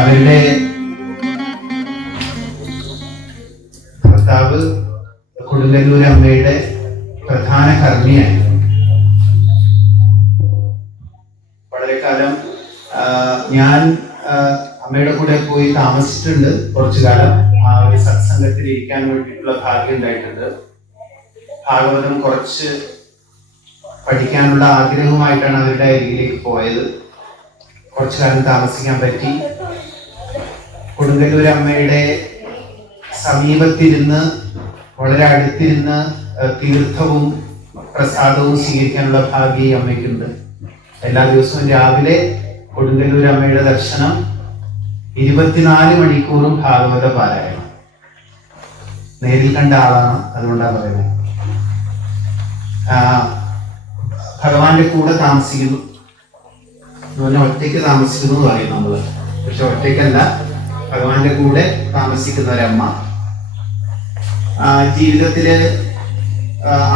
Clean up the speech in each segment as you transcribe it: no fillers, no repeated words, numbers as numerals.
അവരുടെ ഭർത്താവ് കൊടുങ്ങല്ലൂർ അമ്മയുടെ പ്രധാന കർമ്മിയായിരുന്നു. വളരെ കാലം ഞാൻ അമ്മയുടെ കൂടെ പോയി താമസിച്ചിട്ടുണ്ട്. കുറച്ചു കാലം ആ ഒരു സത്സംഗത്തിൽ ഇരിക്കാൻ വേണ്ടിയിട്ടുള്ള ഭാഗ്യം ഉണ്ടായിട്ടുണ്ട്. ഭാഗവതം കുറച്ച് പഠിക്കാനുള്ള ആഗ്രഹവുമായിട്ടാണ് അവരുടെ അരികിലേക്ക് പോയത്. കുറച്ചു കാലം താമസിക്കാൻ പറ്റി. കൊടുങ്ങല്ലൂർ അമ്മയുടെ സമീപത്തിരുന്ന്, വളരെ അടുത്തിരുന്ന് തീർത്ഥവും പ്രസാദവും സ്വീകരിക്കാനുള്ള ഭാഗ്യം ഈ അമ്മയ്ക്കുണ്ട്. എല്ലാ ദിവസവും രാവിലെ കൊടുങ്ങല്ലൂർ അമ്മയുടെ ദർശനം, 24 മണിക്കൂറും ഭാഗവത പാരായണം. നേരിൽ കണ്ട ആളാണ്, അതുകൊണ്ടാണ് പറയുന്നത്. ഭഗവാന്റെ കൂടെ താമസിക്കുന്നു, ഒറ്റയ്ക്ക് താമസിക്കുന്നു എന്ന് പറയും നമ്മള്. പക്ഷെ ഒറ്റയ്ക്കല്ല, ഭഗവാന്റെ കൂടെ താമസിക്കുന്ന ഒരമ്മ. ജീവിതത്തില്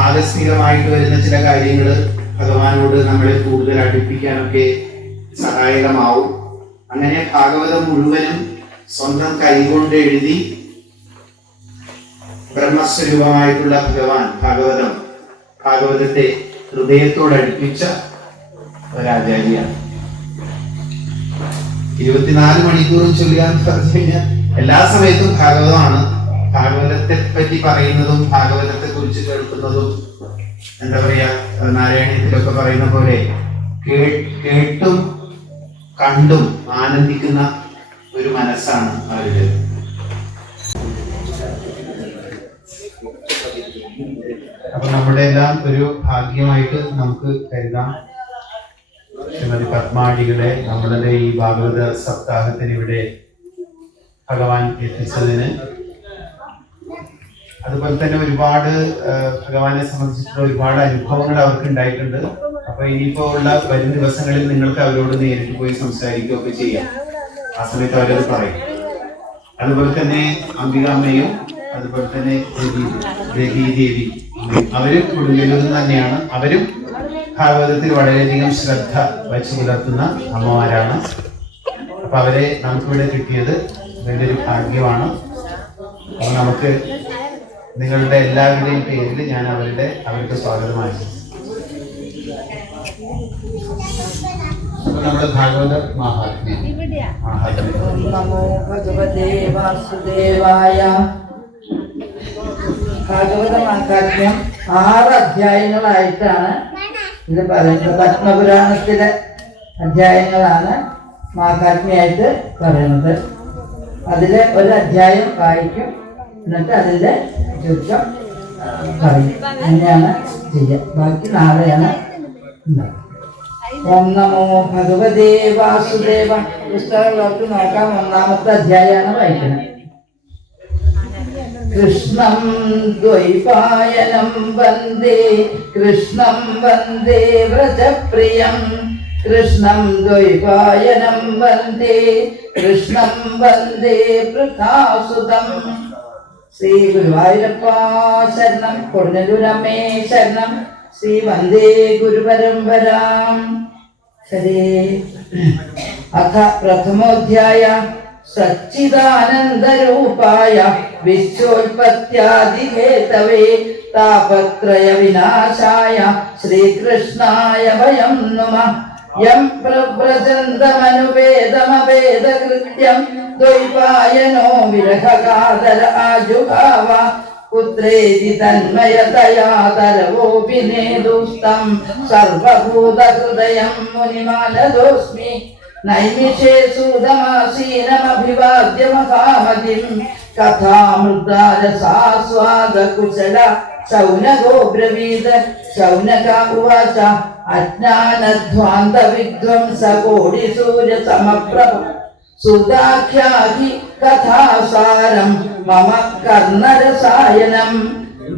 ആകസ്മികമായിട്ട് വരുന്ന ചില കാര്യങ്ങൾ ഭഗവാനോട് നമ്മളെ കൂടുതൽ അടുപ്പിക്കാനൊക്കെ സഹായകമാവും. അങ്ങനെ ഭാഗവതം മുഴുവനും സ്വന്തം കൈകൊണ്ട് എഴുതി ബ്രഹ്മസ്വരൂപമായിട്ടുള്ള ഭഗവാൻ ഭാഗവതത്തെ ഹൃദയത്തോട് അടുപ്പിച്ച ഒരാചാര്യാണ്. 24 മണിക്കൂറും ചൊല്ലുക എന്ന് പറഞ്ഞു കഴിഞ്ഞാൽ എല്ലാ സമയത്തും ഭാഗവതമാണ്. ഭാഗവതത്തെ പറ്റി പറയുന്നതും ഭാഗവതത്തെ കുറിച്ച് കേൾക്കുന്നതും എന്താ പറയാ, നാരായണീയത്തിലൊക്കെ പറയുന്ന പോലെ കേട്ടും കണ്ടും ആനന്ദിക്കുന്ന ഒരു മനസ്സാണ് അവരുടെ. അപ്പൊ നമ്മുടെ എല്ലാം ഒരു ഭാഗ്യമായിട്ട് നമുക്ക് കരുതാം. ശ്രീമതി പത്മാടികളെ നമ്മളുടെ ഈ ഭാഗവത സപ്താഹത്തിന് ഇവിടെ ഭഗവാൻ എത്തിച്ചതിന്, അതുപോലെ തന്നെ ഒരുപാട് ഭഗവാനെ സംബന്ധിച്ചിട്ടുള്ള ഒരുപാട് അനുഭവങ്ങൾ അവർക്ക് ഉണ്ടായിട്ടുണ്ട്. അപ്പൊ ഇനിയിപ്പോ ഉള്ള വരും ദിവസങ്ങളിൽ നിങ്ങൾക്ക് അവരോട് നേരിട്ട് പോയി സംസാരിക്കുകയൊക്കെ ചെയ്യാം. ആ സമയത്ത് അവരത് പറയും. അതുപോലെ തന്നെ അംബികാമ്മയും അതുപോലെ തന്നെ ദേവി അവരും കൊടുങ്ങല്ലൂരിൽ തന്നെയാണ്. അവരും ഭാഗവതത്തിൽ വളരെയധികം ശ്രദ്ധ വച്ചു പുലർത്തുന്ന അമ്മമാരാണ്. അപ്പൊ അവരെ നമുക്കിവിടെ കിട്ടിയത് വലിയൊരു ഭാഗ്യമാണ്. അപ്പൊ നമുക്ക് നിങ്ങളുടെ എല്ലാവരുടെയും പേരിൽ ഞാൻ അവർക്ക് സ്വാഗതം ആശംസിക്കുന്നു. നമ്മുടെ ഭാഗവത മഹാത്മ്യം. നമോ ഭഗവതേ വാസുദേവായ. ഭാഗവത മഹാത്മ്യം 6 അധ്യായങ്ങളായിട്ടാണ് ഇത് പറയുന്നത്. പത്മപുരാണത്തിലെ അധ്യായങ്ങളാണ് മഹാത്മ്യമായിട്ട് പറയുന്നത്. അതിലെ ഒരു അധ്യായം വായിക്കും, എന്നിട്ട് അതിൻ്റെ ചുരുക്കം പറയും. അങ്ങനെയാണ് ചെയ്യുക. ബാക്കി നാളെയാണ് ഉണ്ടാകുക. ഓം നമോ ഭഗവതേ വാസുദേവ. പുസ്തകങ്ങളൊക്കെ നോക്കാം. 1-ാമത്തെ അധ്യായമാണ് വായിക്കുന്നത്. കൃഷ്ണം ദ്വൈപായനം വന്ദേ, കൃഷ്ണം വന്ദേ വ്രജപ്രിയം, കൃഷ്ണം ദ്വൈപായനം വന്ദേ, കൃഷ്ണം വന്ദേ വൃഥാസുതം. ശ്രീ ഗുരുവായൂരപ്പ ശരണം, കൊടുങ്ങല്ലൂരമ്മേ ശരണം, ശ്രീ വന്ദേ ഗുരുപരമ്പരാം. ശരി. അഥ പ്രഥമോധ്യായ. സച്ചിദാനന്ദരൂപായ വിശ്വോത്പത്യാദിഹേതവേ താപത്രയ വിനാശായ ശ്രീകൃഷ്ണായ വയം നമഃ. യം പ്രവ്രജന്തമനുവേദമവേദകൃത്യം ദ്വൈപായനോ വിരഹകാതര ആജുഹാവ. പുത്രേതി തന്മയതയാ തരവോപിനേദുസ്തം സർവഭൂതഹൃദയം മുനിമാനദോസ്മി. നൈമിഷേ സൂതമാസീനമഭിവാദ്യ മഹാമതിം കഥാമൃതാരസാസ്വാദകുശല ശൗനകോ ബ്രവീദ. ശൗനക ഉവാച അജ്ഞാനധ്വാന്തവിധ്വംസകോടിസൂര്യസമപ്രഭ സുധാഖ്യാഹി കഥാസാരം മമ കർണരസായനം.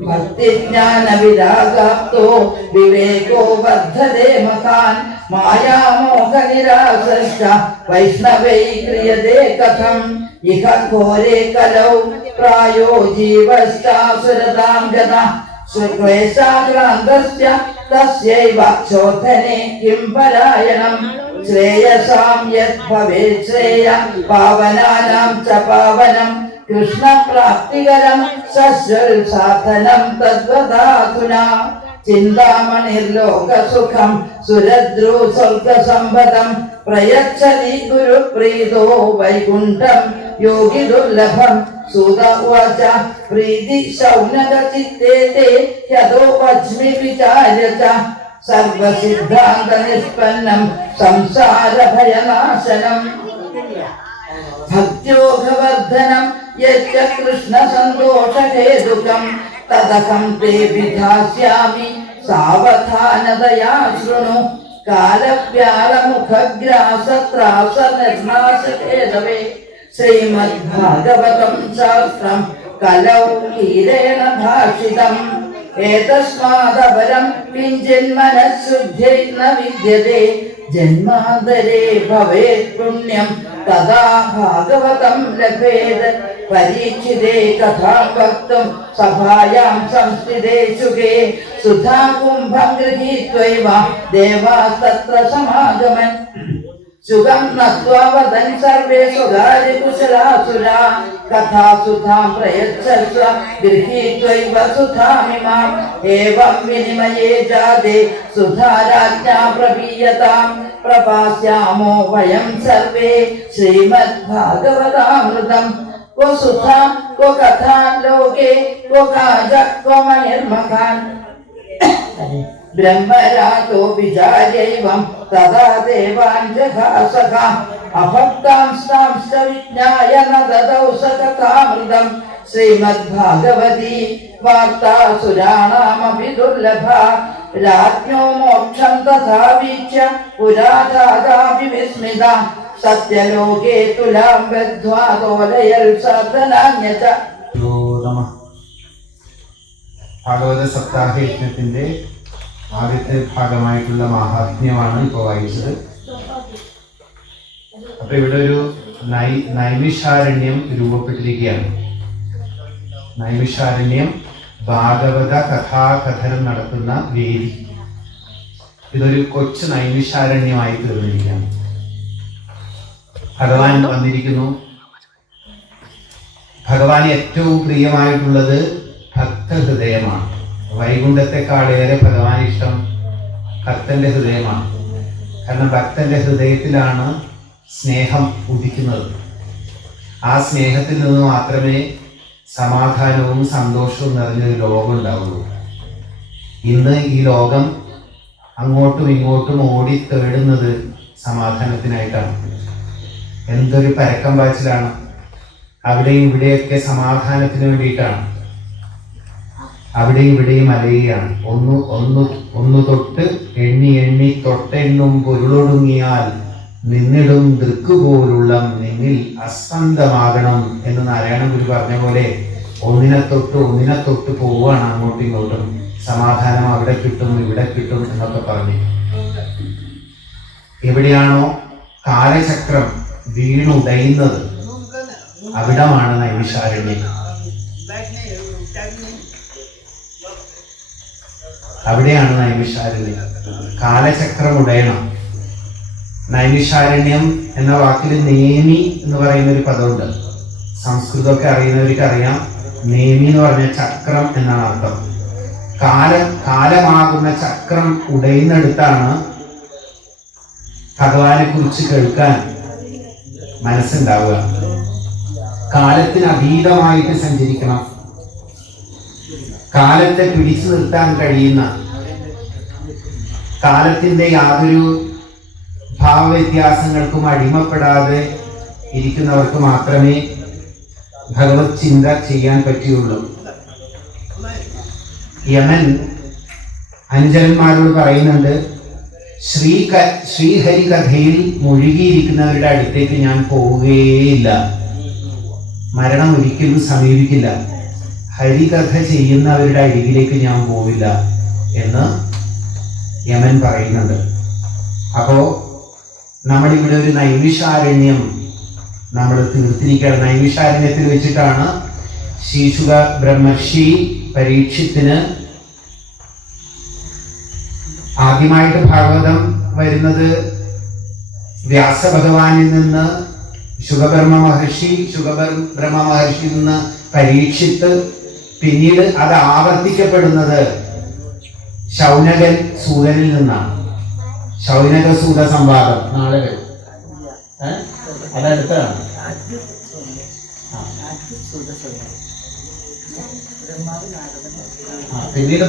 ഭക്തിജ്ഞാനവിരാഗാപ്തോ വിവേകോ വർദ്ധതേ മഹാൻ. മായാമോഹനിരാസശ്ച വൈഷ്ണവൈ ക്രിയതേ കഥം. ഇഹ ഘോരേ കലൗ പ്രായോ ജീവശ്ചാസുരതാം ഗതഃ. ക്ലേശാക്രാന്തസ്യ തസ്യൈവ ശോധനേ കിം പരായണം. ശ്രേയസാം യത് ഭവേത് ശ്രേയ പാവനാനാം ച പാവനം കൃഷ്ണപ്രാപ്തികരം സസ്വൽ സാധനം തദ്വദാതുനാ ചിന്താമണിർലോകസുഖം സുരദ്രു സ്വർഗസമ്പദം പ്രയച്ഛതി ഗുരുപ്രീതോ വൈകുണ്ഠം യോഗി ദുർലഭം സൂത ഉവാച പ്രീതി ശൗനക ചിത്തേതേ യദോ വച്മി വിചാര്യ ച സർവസിദ്ധാന്ത നിഷ്പന്നം സംസാര ഭയനാശനം ഭക്ത്യോഗവർദ്ധനം യച്ച കൃഷ്ണ സന്തോഷഹേതുകം തദഹം തേ വിധാസ്യാമി സാവധാനതയാ ശൃണു കാലവ്യാലമുഖഗ്രാസത്രാസ നിർനാശകേതവേ ശ്രീമദ്ഭാഗവതം ശാസ്ത്രം കലൗ ഗീരേണ ഭാഷിതം ഏതസ്മാദപരം കിഞ്ചിന്മനഃശുദ്ധ്യൈ ന വിദ്യതേ ജന്മാന്തരേ ഭവേത് പുണ്യം തദാ ഭാഗവതം ലഭേത് പരീക്ഷിതേ കഥാം വക്തും സഭായാം സംസ്ഥിതേ ശുകേ സുധാകുംഭം ഗൃഹീത്വൈവ ദേവാസ്തത്ര സമാഗമൻ സുഖം നത്വാ വദൻ സർവേ സ്വകാര്യ കുശലാസുരാ കഥാസുധാം പ്രയച്ഛസ്വ ഗൃഹീത്വൈവ സുധാമിമാം ഏവം വിനിമയേ ജാതേ സുധാരാജ്ഞാ പ്രപീയതാം പ്രപാസ്യാമോ വയം സർവേ ശ്രീമദ്ഭാഗവതാമൃതം ക്വ സുധാ ക്വ കഥാ ലോകേ ക്വ കാജ ക്വ മണിർമഖാൻ ബ്രഹ്മരാജോ വിചാര്യൈവം തദാ ദേവാൻ ജഘാസഖ അഭക്താംസ്താംശ്ച വിജ്ഞായ ന ദദൗ സ കഥാമൃതം ശ്രീമദ്ഭാഗവതീ വാർത്താസുരാണാമപി ദുർലഭ രാജ്ഞോ മോക്ഷം തഥാ വീക്ഷ്യ പുരാജാതാപി വിസ്മിത സത്യലോകേ തുലാം ബദ്ധ്വാ തോലയൽ സാധനാന്യച. ഭാഗവത സപ്താഹ യജ്ഞത്തിന്റെ ആദ്യത്തെ ഭാഗമായിട്ടുള്ള മാഹാത്മ്യമാണ് ഇപ്പോൾ വായിച്ചത്. അപ്പൊ ഇവിടെ ഒരു നൈമിഷാരണ്യം രൂപപ്പെട്ടിരിക്കുകയാണ്. നൈമിഷാരണ്യം ഭാഗവത കഥാകഥനം നടത്തുന്ന വേദി. ഇതൊരു കൊച്ചു നൈമിഷാരണ്യമായി തീർന്നിരിക്കുകയാണ്. ഭഗവാൻ വന്നിരിക്കുന്നു. ഭഗവാന് ഏറ്റവും പ്രിയമായിട്ടുള്ളത് ഭക്തഹൃദയമാണ്. വൈകുണ്ഠത്തെക്കാളേറെ ഭഗവാൻ ഇഷ്ടം ഭക്തന്റെ ഹൃദയമാണ്. കാരണം ഭക്തന്റെ ഹൃദയത്തിലാണ് സ്നേഹം ഉദിക്കുന്നത്. ആ സ്നേഹത്തിൽ നിന്ന് മാത്രമേ സമാധാനവും സന്തോഷവും നിറഞ്ഞൊരു ലോകം ഉണ്ടാവുള്ളൂ. ഇന്ന് ഈ ലോകം അങ്ങോട്ടും ഇങ്ങോട്ടും ഓടി തേടുന്നത് സമാധാനത്തിനായിട്ടാണ്. എന്തൊരു പരക്കം പാച്ചിലാണ്. അവിടെയും ഇവിടെയൊക്കെ സമാധാനത്തിന് വേണ്ടിയിട്ടാണ്. അവിടെയും ഇവിടെയും അലയുകയാണ്. ഒന്ന് തൊട്ട് എണ്ണി തൊട്ടെണ്ണും പൊരുളൊടുങ്ങിയാൽ നിന്നിടും ദൃക്കുപോലുള്ള നിന്നിൽ അസ്പന്ദമാകണം എന്ന് നാരായണ ഗുരു പറഞ്ഞ പോലെ ഒന്നിനെ തൊട്ട് പോവുകയാണ് അങ്ങോട്ടും ഇങ്ങോട്ടും. സമാധാനം അവിടെ കിട്ടും ഇവിടെ കിട്ടും എന്നൊക്കെ പറഞ്ഞു. എവിടെയാണോ കാലചക്രം വീണുടയുന്നത് അവിടമാണ് നൈമിഷാരണ്യം. അവിടെയാണ് നൈമിഷാരണ്യം. കാലചക്രം ഉടയണം. നൈമിഷാരണ്യം എന്ന വാക്കിൽ നേമി എന്ന് പറയുന്ന ഒരു പദമുണ്ട്. സംസ്കൃതമൊക്കെ അറിയുന്നവർക്ക് അറിയാം. നേമി എന്ന് പറഞ്ഞ ചക്രം എന്നാണ് അർത്ഥം. കാലമാകുന്ന ചക്രം ഉടയുന്നിടത്താണ് ഭഗവാനെ കുറിച്ച് കേൾക്കാൻ മനസ്സുണ്ടാവുക. കാലത്തിന് അതീതമായിട്ട് സഞ്ചരിക്കണം. കാലത്തെ പിടിച്ചു നിർത്താൻ കഴിയുന്ന, കാലത്തിന്റെ യാതൊരു ഭാവവ്യത്യാസങ്ങൾക്കും അടിമപ്പെടാതെ ഇരിക്കുന്നവർക്ക് മാത്രമേ ഭഗവത് ചിന്ത ചെയ്യാൻ പറ്റുകയുള്ളൂ. യമൻ അനുചരന്മാരോട് പറയുന്നുണ്ട്, ശ്രീഹരികഥയിൽ മുഴുകിയിരിക്കുന്നവരുടെ അടുത്തേക്ക് ഞാൻ പോവുകയില്ല. മരണം ഒരിക്കലും സമീപിക്കില്ല. ഹരികഥ ചെയ്യുന്നവരുടെ അരികിലേക്ക് ഞാൻ പോവില്ല എന്ന് യമൻ പറയുന്നുണ്ട്. അപ്പോ നമ്മളിവിടെ ഒരു നൈമിഷാരണ്യം നമ്മൾ തീർത്തിരിക്കുകയാണ്. നൈമിഷാരണ്യത്തിൽ വെച്ചിട്ടാണ് ശീശുക ബ്രഹ്മർഷി പരീക്ഷത്തിന് ആദ്യമായിട്ട് ഭാഗവതം വരുന്നത് വ്യാസഭഗവാനിൽ നിന്ന് ശുഗബ്രഹ്മ മഹർഷിയിൽ നിന്ന് പരീക്ഷിത്ത്, പിന്നീട് അത് ആവർത്തിക്കപ്പെടുന്നത് ശൗനകൻ സൂതനിൽ നിന്നാണ്. ശൗനക സൂത സംവാദം നാളെ വരും. അതടുത്താണ്. പിന്നീട്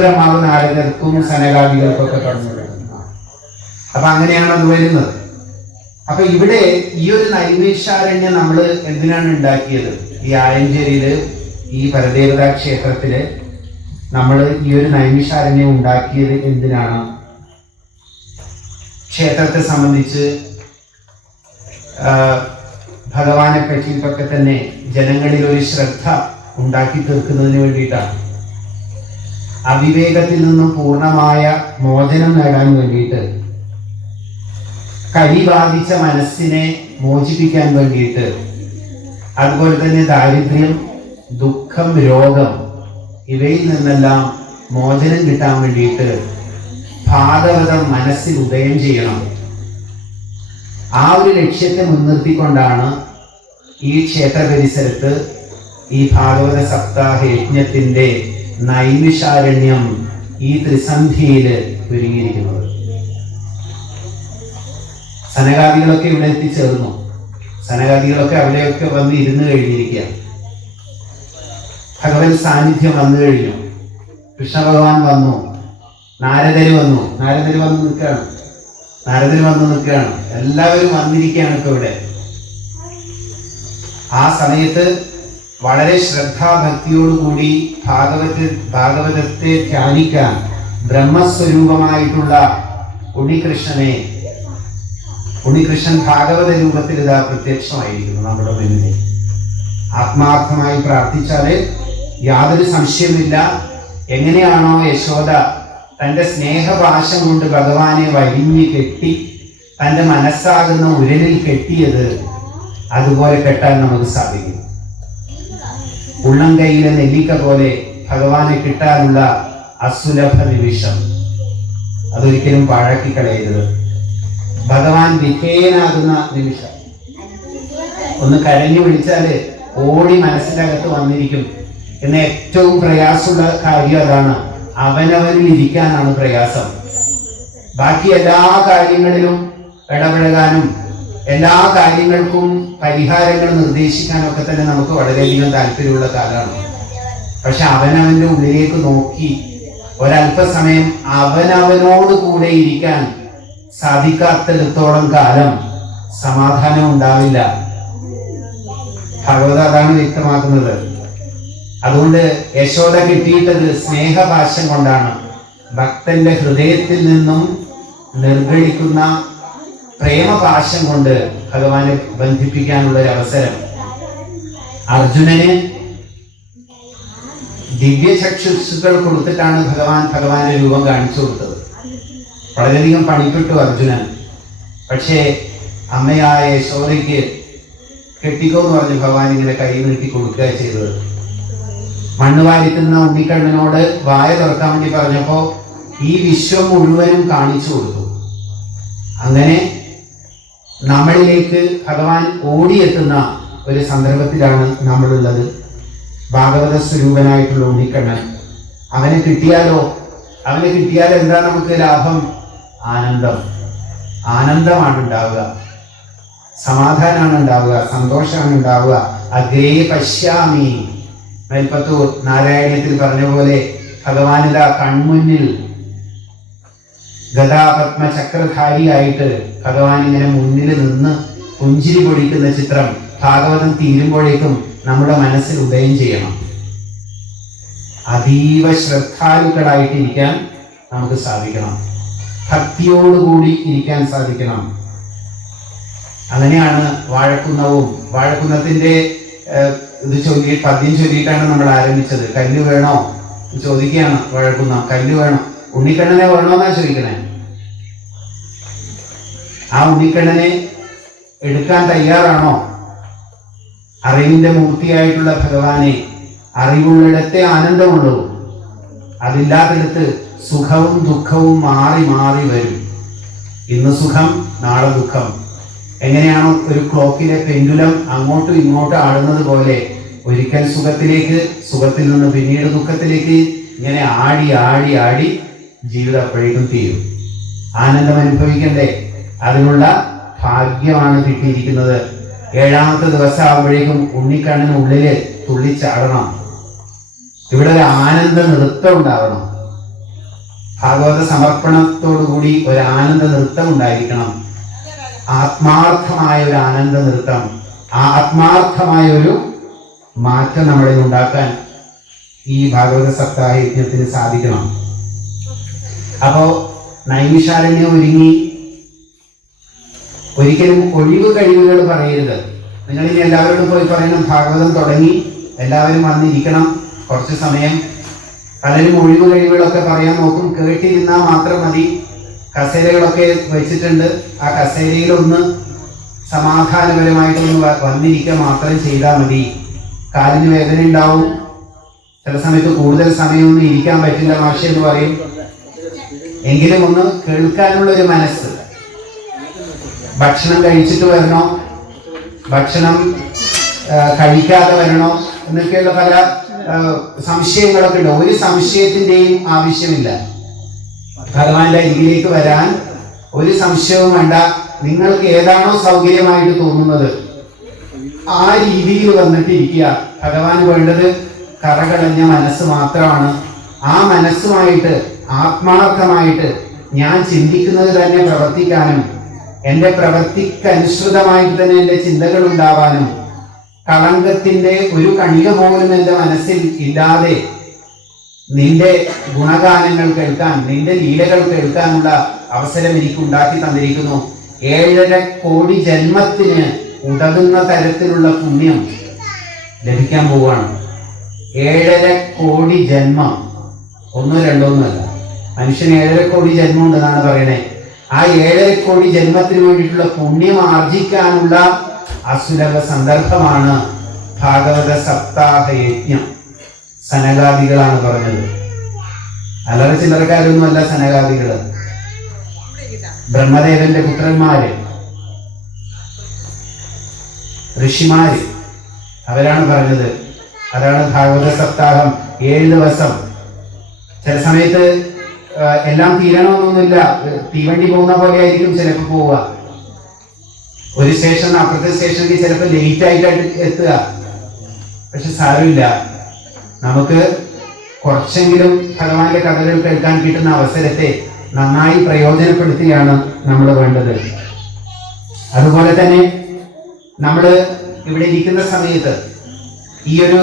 ബ്രഹ്മാവ് നാരദർക്കും സനകാദികൾക്കും ഒക്കെ കടന്നു വരുന്നു. അപ്പൊ അങ്ങനെയാണ് അത് വരുന്നത്. അപ്പൊ ഇവിടെ ഈ ഒരു നൈമിഷാരണ്യം നമ്മൾ എന്തിനാണ് ഉണ്ടാക്കിയത്? ഈ ആയഞ്ചേരിയില് ഈ പരദേവതാ ക്ഷേത്രത്തില് നമ്മൾ ഈ ഒരു നൈമിഷാരണ്യം ഉണ്ടാക്കിയത് എന്തിനാണ്? ക്ഷേത്രത്തെ സംബന്ധിച്ച് ഭഗവാനെ പറ്റിയിട്ടൊക്കെ തന്നെ ജനങ്ങളിൽ ഒരു ശ്രദ്ധ ഉണ്ടാക്കി തീർക്കുന്നതിന് വേണ്ടിയിട്ടാണ്. അവിവേകത്തിൽ നിന്നും പൂർണ്ണമായ മോചനം നേടാൻ വേണ്ടിയിട്ട്, കലി ബാധിച്ച മനസ്സിനെ മോചിപ്പിക്കാൻ വേണ്ടിയിട്ട്, അതുപോലെ തന്നെ ദാരിദ്ര്യം, ദുഃഖം, രോഗം ഇവയിൽ നിന്നെല്ലാം മോചനം കിട്ടാൻ വേണ്ടിയിട്ട് ഭാഗവതം മനസ്സിൽ ഉദയം ചെയ്യണം. ആ ഒരു ലക്ഷ്യത്തെ മുൻനിർത്തിക്കൊണ്ടാണ് ഈ ക്ഷേത്ര പരിസരത്ത് ഈ ഭാഗവത സപ്താഹ യജ്ഞത്തിന്റെ നൈമിഷാരണ്യം ഈ ത്രിസന്ധിയില് ഒരുങ്ങിയിരിക്കുന്നത്. സനകാദികളൊക്കെ ഇവിടെ എത്തിച്ചേർന്നു. സനകാദികളൊക്കെ അവിടെയൊക്കെ വന്ന് ഇരുന്ന് കഴിഞ്ഞിരിക്കുക. ഭഗവത് സാന്നിധ്യം വന്നു കഴിഞ്ഞു. കൃഷ്ണ ഭഗവാൻ വന്നു. നാരദര് വന്നു നിൽക്കുകയാണ്. എല്ലാവരും വന്നിരിക്കുകയാണ് ഇപ്പൊ ഇവിടെ. ആ സമയത്ത് വളരെ ശ്രദ്ധാഭക്തിയോടുകൂടി ഭാഗവതത്തെ ധ്യാനിക്കാൻ ബ്രഹ്മസ്വരൂപമായിട്ടുള്ള ഉണ്ണികൃഷ്ണൻ ഭാഗവത രൂപത്തിൽ ഇതാ പ്രത്യക്ഷമായിരിക്കുന്നു നമ്മുടെ മുന്നിൽ. ആത്മാർത്ഥമായി പ്രാർത്ഥിച്ചാല് യാതൊരു സംശയമില്ല, എങ്ങനെയാണോ യശോദ തന്റെ സ്നേഹപാശം കൊണ്ട് ഭഗവാനെ വരിഞ്ഞ് കെട്ടി തന്റെ മനസ്സാകുന്ന ഉരലിൽ കെട്ടിയത്, അതുപോലെ കെട്ടാൻ നമുക്ക് സാധിക്കും. ഉള്ളം കൈയിലെ നെല്ലിക്ക പോലെ ഭഗവാനെ കിട്ടാനുള്ള അസുലഭ നിമിഷം അതൊരിക്കലും പാഴാക്കി കളയരുത്. ഭഗവാൻ വിധേയനാകുന്ന നിമിഷം. ഒന്ന് കരഞ്ഞു വിളിച്ചാല് ഓടി മനസ്സിന്റെ അകത്ത് വന്നിരിക്കും എന്ന ഏറ്റവും പ്രയാസമുള്ള കാര്യം അതാണ്. അവനവനിൽ ഇരിക്കാനാണ് പ്രയാസം. ബാക്കി എല്ലാ കാര്യങ്ങളിലും ഇടപഴകാനും എല്ലാ കാര്യങ്ങൾക്കും പരിഹാരങ്ങൾ നിർദ്ദേശിക്കാനും ഒക്കെ തന്നെ നമുക്ക് വളരെയധികം താല്പര്യമുള്ള കാലമാണ്. പക്ഷെ അവനവന്റെ ഉള്ളിലേക്ക് നോക്കി ഒരല്പസമയം അവനവനോട് കൂടെ ഇരിക്കാൻ സാധിക്കാത്തിടത്തോളം കാലം സമാധാനം ഉണ്ടാവില്ല. ഭഗവത് അതാണ് വ്യക്തമാക്കുന്നത്. അതുകൊണ്ട് യശോദ കിട്ടിയിട്ടത് സ്നേഹപാശം കൊണ്ടാണ്. ഭക്തന്റെ ഹൃദയത്തിൽ നിന്നും നിർഗളിക്കുന്ന പ്രേമപാശം കൊണ്ട് ഭഗവാനെ ബന്ധിപ്പിക്കാനുള്ള ഒരു അവസരം. അർജുനന് ദിവ്യചക്ഷുസുകൾ കൊടുത്തിട്ടാണ് ഭഗവാന്റെ രൂപം കാണിച്ചു കൊടുത്തത്. വളരെയധികം പണിപ്പെട്ടു അർജുനൻ. പക്ഷേ അമ്മയായ യശോദയ്ക്ക് കെട്ടിക്കോ എന്ന് പറഞ്ഞ് ഭഗവാൻ ഇങ്ങനെ കൈ നീട്ടി കൊടുക്കുക ചെയ്തത്. മണ്ണ് വാരിത്തുന്ന ഉണ്ണിക്കണ്ണനോട് വായ തുറക്കാൻ വേണ്ടി പറഞ്ഞപ്പോ ഈ വിശ്വം മുഴുവനും കാണിച്ചു കൊടുത്തു. അങ്ങനെ നമ്മളിലേക്ക് ഭഗവാൻ ഓടിയെത്തുന്ന ഒരു സന്ദർഭത്തിലാണ് നമ്മളുള്ളത്. ഭാഗവത സ്വരൂപനായിട്ടുള്ള ഉണ്ണിക്കണ്ണൻ. അവനെ കിട്ടിയാൽ എന്താ നമുക്ക് ലാഭം? ആനന്ദമാണ് ഉണ്ടാവുക, സമാധാനമാണ് ഉണ്ടാവുക, സന്തോഷമാണ് ഉണ്ടാവുക. അഗ്രേ പശ്യാമി, മേൽപ്പത്തൂർ നാരായണീയത്തിൽ പറഞ്ഞ പോലെ ഭഗവാനിതാ കൺമുന്നിൽ ഗദാപത്മ ചക്രധാരിയായിട്ട് ഭഗവാൻ ഇങ്ങനെ മുന്നിൽ നിന്ന് പുഞ്ചിരി പൊടിക്കുന്ന ചിത്രം ഭാഗവതം തീരുമ്പോഴേക്കും നമ്മുടെ മനസ്സിൽ ഉദയം ചെയ്യണം. അതീവ ശ്രദ്ധാലുക്കളായിട്ട് ഇരിക്കാൻ നമുക്ക് സാധിക്കണം. ഭക്തിയോടുകൂടി ഇരിക്കാൻ സാധിക്കണം. അങ്ങനെയാണ് വാഴക്കുന്നത്തിന്റെ പദ്യം ചൊല്ലിയിട്ടാണ് നമ്മൾ ആരംഭിച്ചത്. കല്ല് വേണോ ചോദിക്കുകയാണ് വാഴക്കുന്ന. കല്ല് വേണോ? ഉണ്ണിക്കണ്ണനെ വേണോന്നാ ചോദിക്കണേ. ആ ഉണ്ണിക്കണ്ണനെ എടുക്കാൻ തയ്യാറാണോ? അറിവിന്റെ മൂർത്തിയായിട്ടുള്ള ഭഗവാനെ, അറിവുള്ളിടത്തെ ആനന്ദമുള്ളൂ. അതില്ലാത്തിടത്ത് സുഖവും ദുഃഖവും മാറി മാറി വരും. ഇന്ന് സുഖം നാളെ ദുഃഖം. എങ്ങനെയാണോ ഒരു ക്ലോക്കിലെ പെൻഡുലം അങ്ങോട്ടും ഇങ്ങോട്ടും ആടുന്നത് പോലെ ഒരിക്കൽ സുഖത്തിലേക്ക്, സുഖത്തിൽ നിന്ന് പിന്നീട് ദുഃഖത്തിലേക്ക് ഇങ്ങനെ ആടി ആടി ആടി ജീവിതം അപ്പോഴേക്കും തീരും. ആനന്ദം അനുഭവിക്കണ്ടേ? അതിനുള്ള ഭാഗ്യമാണ് കിട്ടിയിരിക്കുന്നത്. 7ാമത്തെ ദിവസം ആകുമ്പോഴേക്കും ഉണ്ണിക്കണ്ണന് ഉള്ളില് തുള്ളിച്ചാടണം. ഇവിടെ ഒരു ആനന്ദ നൃത്തം ഉണ്ടാവണം. ഭാഗവത സമർപ്പണത്തോടുകൂടി ഒരു ആനന്ദ നൃത്തം ഉണ്ടായിരിക്കണം. ആത്മാർത്ഥമായ ഒരു ആനന്ദ നൃത്തം, ആത്മാർത്ഥമായ ഒരു മാറ്റം നമ്മളിൽ ഉണ്ടാക്കാൻ ഈ ഭാഗവത സപ്താഹ യജ്ഞത്തിന് സാധിക്കണം. അപ്പോ നൈമിഷാരണ്യം ഒരുങ്ങി. ഒരിക്കലും ഒഴിവ് കഴിവുകൾ പറയരുത്. നിങ്ങൾ ഇനി എല്ലാവരോടും പോയി പറയണം, ഭാഗവതം തുടങ്ങി, എല്ലാവരും വന്നിരിക്കണം കുറച്ച് സമയം. പലരും ഒഴിവ് കഴിവുകളൊക്കെ പറയാൻ നോക്കും. കേട്ടിരുന്നാൽ മാത്രം മതി. കസേരകളൊക്കെ വെച്ചിട്ടുണ്ട്. ആ കസേരയിലൊന്ന് സമാധാനപരമായിട്ടൊന്ന് വന്നിരിക്കുക മാത്രം ചെയ്താൽ മതി. കാലിന് വേദന ഉണ്ടാവും. ചില സമയത്ത് കൂടുതൽ സമയമൊന്നും ഇരിക്കാൻ പറ്റില്ല മാഷി എന്ന് പറയും. എങ്കിലും ഒന്ന് കേൾക്കാനുള്ള ഒരു മനസ്സ്. ഭക്ഷണം കഴിച്ചിട്ട് വരണോ, ഭക്ഷണം കഴിക്കാതെ വരണോ എന്നൊക്കെയുള്ള പല സംശയങ്ങളൊക്കെ ഉണ്ട്. ഒരു സംശയത്തിന്റെയും ആവശ്യമില്ല. ഭഗവാന്റെ അരികിലേക്ക് വരാൻ ഒരു സംശയവും വേണ്ട. നിങ്ങൾക്ക് ഏതാണോ സൗകര്യമായിട്ട് തോന്നുന്നത് ആ രീതിയിൽ വന്നിട്ടിരിക്കുക. ഭഗവാന് വേണ്ടത് കറകളഞ്ഞ മനസ്സ് മാത്രമാണ്. ആ മനസ്സുമായിട്ട് ആത്മാർത്ഥമായിട്ട് ഞാൻ ചിന്തിക്കുന്നത് തന്നെ പ്രവർത്തിക്കാനും എൻ്റെ പ്രവൃത്തിക്കനുസൃതമായിട്ട് തന്നെ എൻ്റെ ചിന്തകൾ ഉണ്ടാവാനും കളങ്കത്തിന്റെ ഒരു കണിക പോലും എൻ്റെ മനസ്സിൽ ഇല്ലാതെ നിന്റെ ഗുണഗാനങ്ങൾ കേൾക്കാൻ, നിന്റെ ലീലകൾ കേൾക്കാനുള്ള അവസരം എനിക്ക് ഉണ്ടാക്കി തന്നിരിക്കുന്നു. 7.5 കോടി ജന്മത്തിന് ഉതകുന്ന തരത്തിലുള്ള പുണ്യം ലഭിക്കാൻ പോവുകയാണ്. 7.5 കോടി ജന്മം, 1-2 മനുഷ്യന് 7.5 കോടി ജന്മം ഉണ്ടെന്നാണ് പറയണേ. ആ 7.5 കോടി ജന്മത്തിന് വേണ്ടിയിട്ടുള്ള പുണ്യം ആർജിക്കാനുള്ള അസുലഭ സന്ദർഭമാണ് ഭാഗവത സപ്താഹ യജ്ഞം. സനകാദികളാണ് പറഞ്ഞത്. അല്ലറ ചില്ലറക്കാരൊന്നുമല്ല സനകാദികള്. ബ്രഹ്മദേവന്റെ പുത്രന്മാര്, ഋഷിമാര്, അവരാണ് പറഞ്ഞത്. അതാണ് ഭാഗവത സപ്താഹം. 7 ദിവസം. ചില സമയത്ത് എല്ലാം തീരണമെന്നൊന്നുമില്ല. തീവണ്ടി പോകുന്ന പോലെ ആയിരിക്കും ചിലപ്പോൾ പോവുക. ഒരു സ്റ്റേഷൻ അപ്പുറത്തെ സ്റ്റേഷനിൽ ചിലപ്പോൾ ലേറ്റ് ആയിട്ട് എത്തുക. പക്ഷെ സാരമില്ല, നമുക്ക് കുറച്ചെങ്കിലും ഭഗവാന്റെ കഥകൾ കേൾക്കാൻ കിട്ടുന്ന അവസരത്തെ നന്നായി പ്രയോജനപ്പെടുത്തുകയാണ് നമ്മൾ വേണ്ടത്. അതുപോലെ തന്നെ നമ്മൾ ഇവിടെ ഇരിക്കുന്ന സമയത്ത് ഈ ഒരു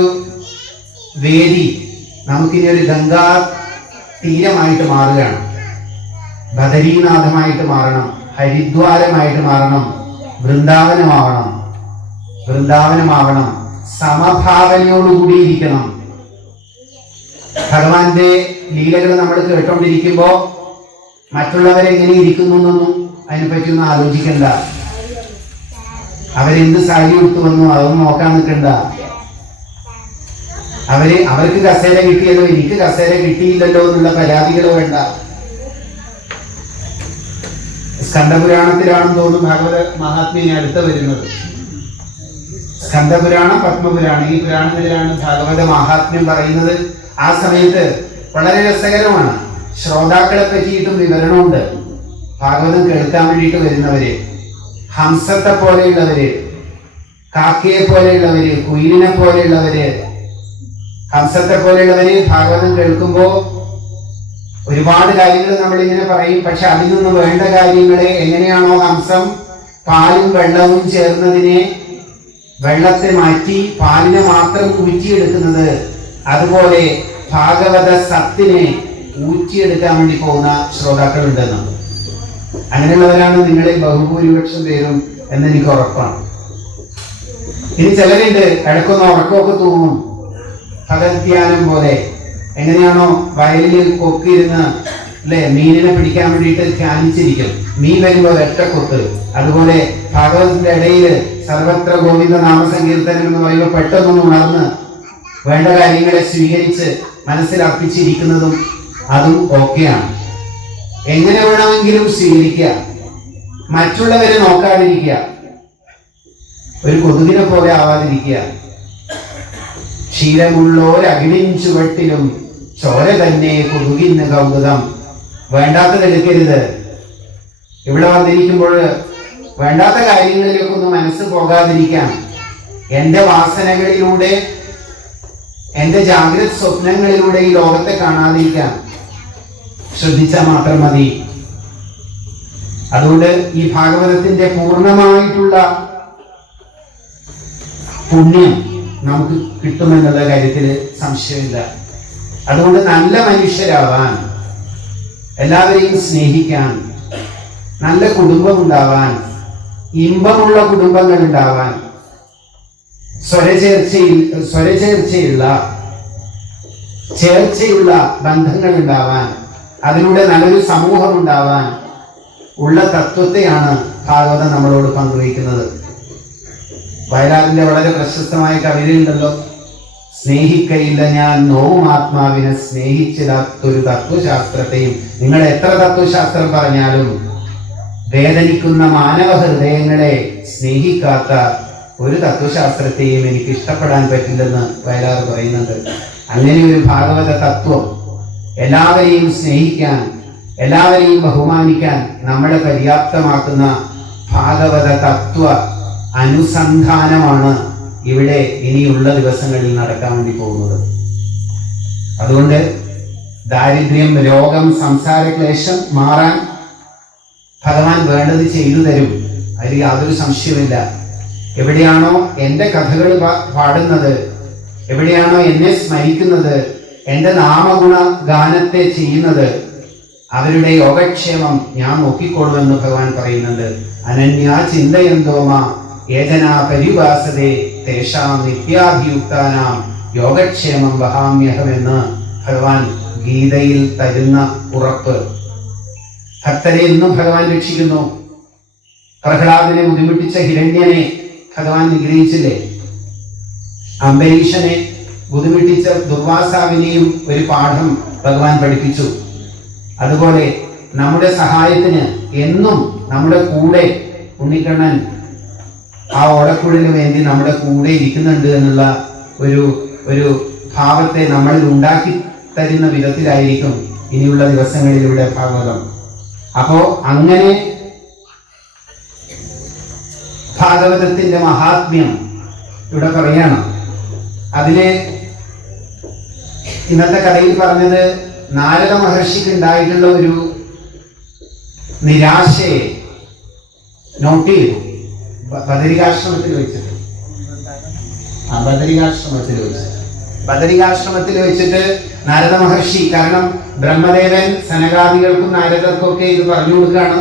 വേദി നമുക്കിനി ഒരു ഗംഗാ തീരമായിട്ട് മാറുകയാണ്. ബദരീനാഥമായിട്ട് മാറണം, ഹരിദ്വാരമായിട്ട് മാറണം, വൃന്ദാവനമാവണം. സമഭാവനയോടുകൂടി ഇരിക്കണം. ഭഗവാന്റെ ലീലകൾ നമ്മൾ കേട്ടോണ്ടിരിക്കുമ്പോ മറ്റുള്ളവരെങ്ങനെ ഇരിക്കുന്നു എന്നൊന്നും അതിനെപ്പറ്റി ഒന്നും ആലോചിക്കണ്ട. അവരെന്ത് സാരി കൊടുത്തു വന്നു അതൊന്നും നോക്കാൻ നിൽക്കണ്ട. അവർക്ക് കസേര കിട്ടിയല്ലോ, എനിക്ക് കസേര കിട്ടിയില്ലല്ലോ എന്നുള്ള പരാതികൾ വേണ്ട. സ്കന്ദപുരാണത്തിലാണെന്ന് തോന്നുന്നു ഭാഗവത മഹാത്മ്യം അടുത്ത് വരുന്നത്. സ്കന്ദപുരാണം, പത്മപുരാണം, ഈ പുരാണങ്ങളിലാണ് ഭാഗവത മഹാത്മ്യം പറയുന്നത്. ആ സമയത്ത് വളരെ രസകരമാണ്. ശ്രോതാക്കളെ പറ്റിയിട്ടും വിവരണമുണ്ട്. ഭാഗവതം കേൾക്കാൻ വേണ്ടിയിട്ട് വരുന്നവര്, ഹംസത്തെ പോലെയുള്ളവര്, കാക്കയെ പോലെയുള്ളവര്, കുയിലിനെ പോലെയുള്ളവര്, ഹംസത്തെ പോലെയുള്ളവര് ഭാഗവതം കേൾക്കുമ്പോ ഒരുപാട് കാര്യങ്ങൾ നമ്മളിങ്ങനെ പറയും. പക്ഷെ അതിൽ നിന്ന് വേണ്ട കാര്യങ്ങളെ എങ്ങനെയാണോ ഹംസം പാലും വെള്ളവും ചേർന്നതിനെ വെള്ളത്തെ മാറ്റി പാലിനെ മാത്രം ഊറ്റിയെടുക്കുന്നത്, അതുപോലെ ഭാഗവത സത്തിനെ ഊറ്റിയെടുക്കാൻ വേണ്ടി പോകുന്ന ശ്രോതാക്കളുണ്ടെന്ന്. അങ്ങനെയുള്ളവരാണ് നിങ്ങളിൽ ബഹുഭൂരിപക്ഷം പേരും എന്നെനിക്ക് ഉറപ്പാണ്. ഇനി ചിലരുണ്ട് ഇടക്കൊന്ന് ഉറക്കമൊക്കെ തൂങ്ങും. ഭഗവത്ധ്യാനം പോലെ എങ്ങനെയാണോ വയലിൽ കൊക്കിരുന്ന് അല്ലെ മീനിനെ പിടിക്കാൻ വേണ്ടിയിട്ട് ധ്യാനിച്ചിരിക്കും. മീൻ വരുമ്പോൾ ഒരൊറ്റ കൊത്ത്. അതുപോലെ ഭാഗവതത്തിന്റെ ഇടയിൽ സർവത്ര ഗോവിന്ദ നാമസങ്കീർത്തനം എന്ന് പറയുമ്പോൾ പെട്ടെന്നൊന്ന് ഉണർന്ന് വേണ്ട കാര്യങ്ങളെ സ്വീകരിച്ച് മനസ്സിലർപ്പിച്ചിരിക്കുന്നതും അതും ഓക്കെയാണ്. എങ്ങനെ വേണമെങ്കിലും സ്വീകരിക്കുക. മറ്റുള്ളവരെ നോക്കാതിരിക്കുക, ഒരു കൊതുകിനെ പോലെ ആവാതിരിക്കുക. ക്ഷീരമുള്ളോരകിടിൻ ചുവട്ടിലും ചോര തന്നെ കൊതുകിന് കൗതുകം. വേണ്ടാത്തത് എടുക്കരുത്. ഇവിടെ വന്നിരിക്കുമ്പോൾ വേണ്ടാത്ത കാര്യങ്ങളിലൊക്കെ ഒന്ന് മനസ്സ് പോകാതിരിക്കാൻ, എന്റെ വാസനകളിലൂടെ, എന്റെ ജാഗ്രത സ്വപ്നങ്ങളിലൂടെ ഈ ലോകത്തെ കാണാതിരിക്കാൻ ശ്രദ്ധിച്ചാൽ മാത്രം മതി. അതുകൊണ്ട് ഈ ഭാഗവതത്തിന്റെ പൂർണ്ണമായിട്ടുള്ള പുണ്യം നമുക്ക് കിട്ടുമെന്നുള്ള കാര്യത്തിൽ സംശയമില്ല. അതുകൊണ്ട് നല്ല മനുഷ്യരാവാൻ, എല്ലാവരെയും സ്നേഹിക്കാൻ, നല്ല കുടുംബം ഉണ്ടാവാൻ, ഇമ്പമുള്ള കുടുംബങ്ങൾ ഉണ്ടാവാൻ, ചേർച്ചയുള്ള ബന്ധങ്ങൾ ഉണ്ടാവാൻ, അതിലൂടെ നല്ലൊരു സമൂഹം ഉണ്ടാവാൻ ഉള്ള തത്വത്തെയാണ് ഭാഗവതം നമ്മളോട് പങ്കുവയ്ക്കുന്നത്. വയലാറിന്റെ വളരെ പ്രശസ്തമായ കവിതയുണ്ടല്ലോ, സ്നേഹിക്കയില്ല ഞാൻ നോവും ആത്മാവിനെ സ്നേഹിച്ചിടാത്തൊരു തത്വശാസ്ത്രത്തെയും. നിങ്ങൾ എത്ര തത്വശാസ്ത്രം പറഞ്ഞാലും വേദനിക്കുന്ന മാനവ ഹൃദയങ്ങളെ സ്നേഹിക്കാത്ത ഒരു തത്വശാസ്ത്രത്തെയും എനിക്ക് ഇഷ്ടപ്പെടാൻ പറ്റില്ലെന്ന് വയലാർ പറയുന്നുണ്ട്. അങ്ങനെ ഒരു ഭാഗവത തത്വം, എല്ലാവരെയും സ്നേഹിക്കാൻ, എല്ലാവരെയും ബഹുമാനിക്കാൻ നമ്മളെ പര്യാപ്തമാക്കുന്ന ഭാഗവത തത്വ അനുസന്ധാനമാണ് ഇവിടെ ഇനിയുള്ള ദിവസങ്ങളിൽ നടക്കാൻ വേണ്ടി പോകുന്നത്. അതുകൊണ്ട് ദാരിദ്ര്യം, രോഗം, സംസാരക്ലേശം മാറാൻ ഭഗവാൻ വേണ്ടത് ചെയ്തു തരും, അതിൽ യാതൊരു സംശയമില്ല. എവിടെയാണോ എൻ്റെ കഥകൾ പാടുന്നത്, എവിടെയാണോ എന്നെ സ്മരിക്കുന്നത്, എൻ്റെ നാമഗുണ ഗാനത്തെ ചെയ്യുന്നത്, അവരുടെ യോഗക്ഷേമം ഞാൻ നോക്കിക്കൊള്ളുമെന്ന് ഭഗവാൻ പറയുന്നുണ്ട്. അനന്യാ ചിന്തയന്തോമ ഏജനാ പരിവാസതേ തേഷാം നിത്യാഭിയുക്താനാം യോഗക്ഷേമം വഹാമ്യഹമെന്ന് ഭഗവാൻ ഗീതയിൽ തരുന്ന ഉറപ്പ്. ഭക്തരെ എന്നും ഭഗവാൻ രക്ഷിക്കുന്നു. പ്രഹ്ലാദനെ ബുദ്ധിമുട്ടിച്ച ഹിരണ്യനെ ഭഗവാൻ നിഗ്രഹിച്ചില്ലേ? അംബരീഷനെ ബുദ്ധിമുട്ടിച്ച ദുർവാസാവിനെയും ഒരു പാഠം ഭഗവാൻ പഠിപ്പിച്ചു. അതുപോലെ നമ്മുടെ സഹായത്തിന് എന്നും നമ്മുടെ കൂടെ ഉണ്ണിക്കണ്ണൻ ആ ഓടക്കുഴലിന് വേണ്ടി നമ്മുടെ കൂടെ ഇരിക്കുന്നുണ്ട് എന്നുള്ള ഒരു ഭാവത്തെ നമ്മളിൽ ഉണ്ടാക്കി തരുന്ന വിധത്തിലായിരിക്കും ഇനിയുള്ള ദിവസങ്ങളിലൂടെ ഭാഗവതം. അപ്പോ അങ്ങനെ ഭാഗവതത്തിന്റെ മഹാത്മ്യം ഇവിടെ പറയണം. അതില് ഇന്നത്തെ കഥയിൽ പറഞ്ഞത് നാരദ മഹർഷിക്ക് ഉണ്ടായിട്ടുള്ള ഒരു നിരാശയെ നോട്ട് ചെയ്തു. ബദരികാശ്രമത്തിൽ വെച്ചിട്ട് നാരദ മഹർഷി, കാരണം ബ്രഹ്മദേവൻ സനകാദികൾക്കും നാരദർക്കും ഒക്കെ ഇത് പറഞ്ഞു കൊടുക്കുകയാണ്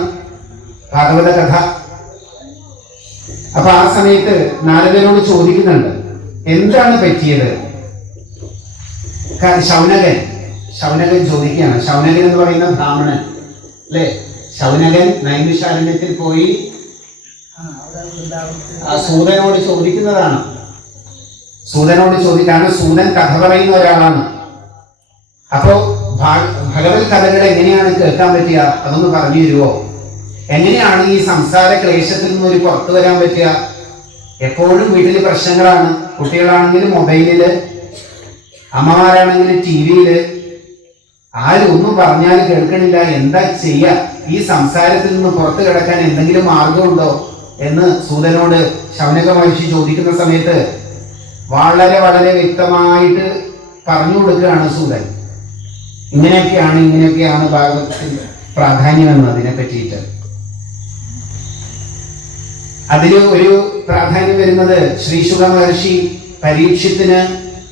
ഭാഗവത കഥ. അപ്പൊ ആ സമയത്ത് നാരദനോട് ചോദിക്കുന്നുണ്ട്, എന്താണ് പറ്റിയത്? ശൗനകൻ ചോദിക്കുകയാണ്. ശൗനകൻ എന്ന് പറയുന്ന ബ്രാഹ്മണൻ അല്ലെ? ശൗനകൻ നൈമിഷാരണ്യത്തിൽ പോയി സൂതനോട് ചോദിക്കുന്നതാണ്. കാരണം സൂതൻ കഥ പറയുന്ന ഒരാളാണ്. അപ്പോ ഭഗവത് കഥകൾ എങ്ങനെയാണ് കേൾക്കാൻ പറ്റുക? അതൊന്ന് പറഞ്ഞു തരുമോ? എങ്ങനെയാണ് ഈ സംസാര ക്ലേശത്തിൽ നിന്ന് ഒരു പുറത്തു വരാൻ പറ്റുക? എപ്പോഴും വീട്ടിൽ പ്രശ്നങ്ങളാണ്. കുട്ടികളാണെങ്കിൽ മൊബൈലില്, അമ്മമാരാണെങ്കിൽ ടിവിയില്, ആരും ഒന്നും പറഞ്ഞാൽ കേൾക്കണില്ല. എന്താ ചെയ്യുക? ഈ സംസാരത്തിൽ നിന്ന് പുറത്തു കിടക്കാൻ എന്തെങ്കിലും മാർഗമുണ്ടോ എന്ന് സൂതനോട് ശൗനക മഹർഷി ചോദിക്കുന്ന സമയത്ത് വളരെ വളരെ വ്യക്തമായിട്ട് പറഞ്ഞു കൊടുക്കുകയാണ് സൂതൻ. ഇങ്ങനെയൊക്കെയാണ് ഭാഗവതത്തിന്റെ പ്രാധാന്യം എന്നതിനെ പറ്റിയിട്ട്. അതില് ഒരു പ്രാധാന്യം വരുന്നത്, ശ്രീശുക മഹർഷി പരീക്ഷത്തിന്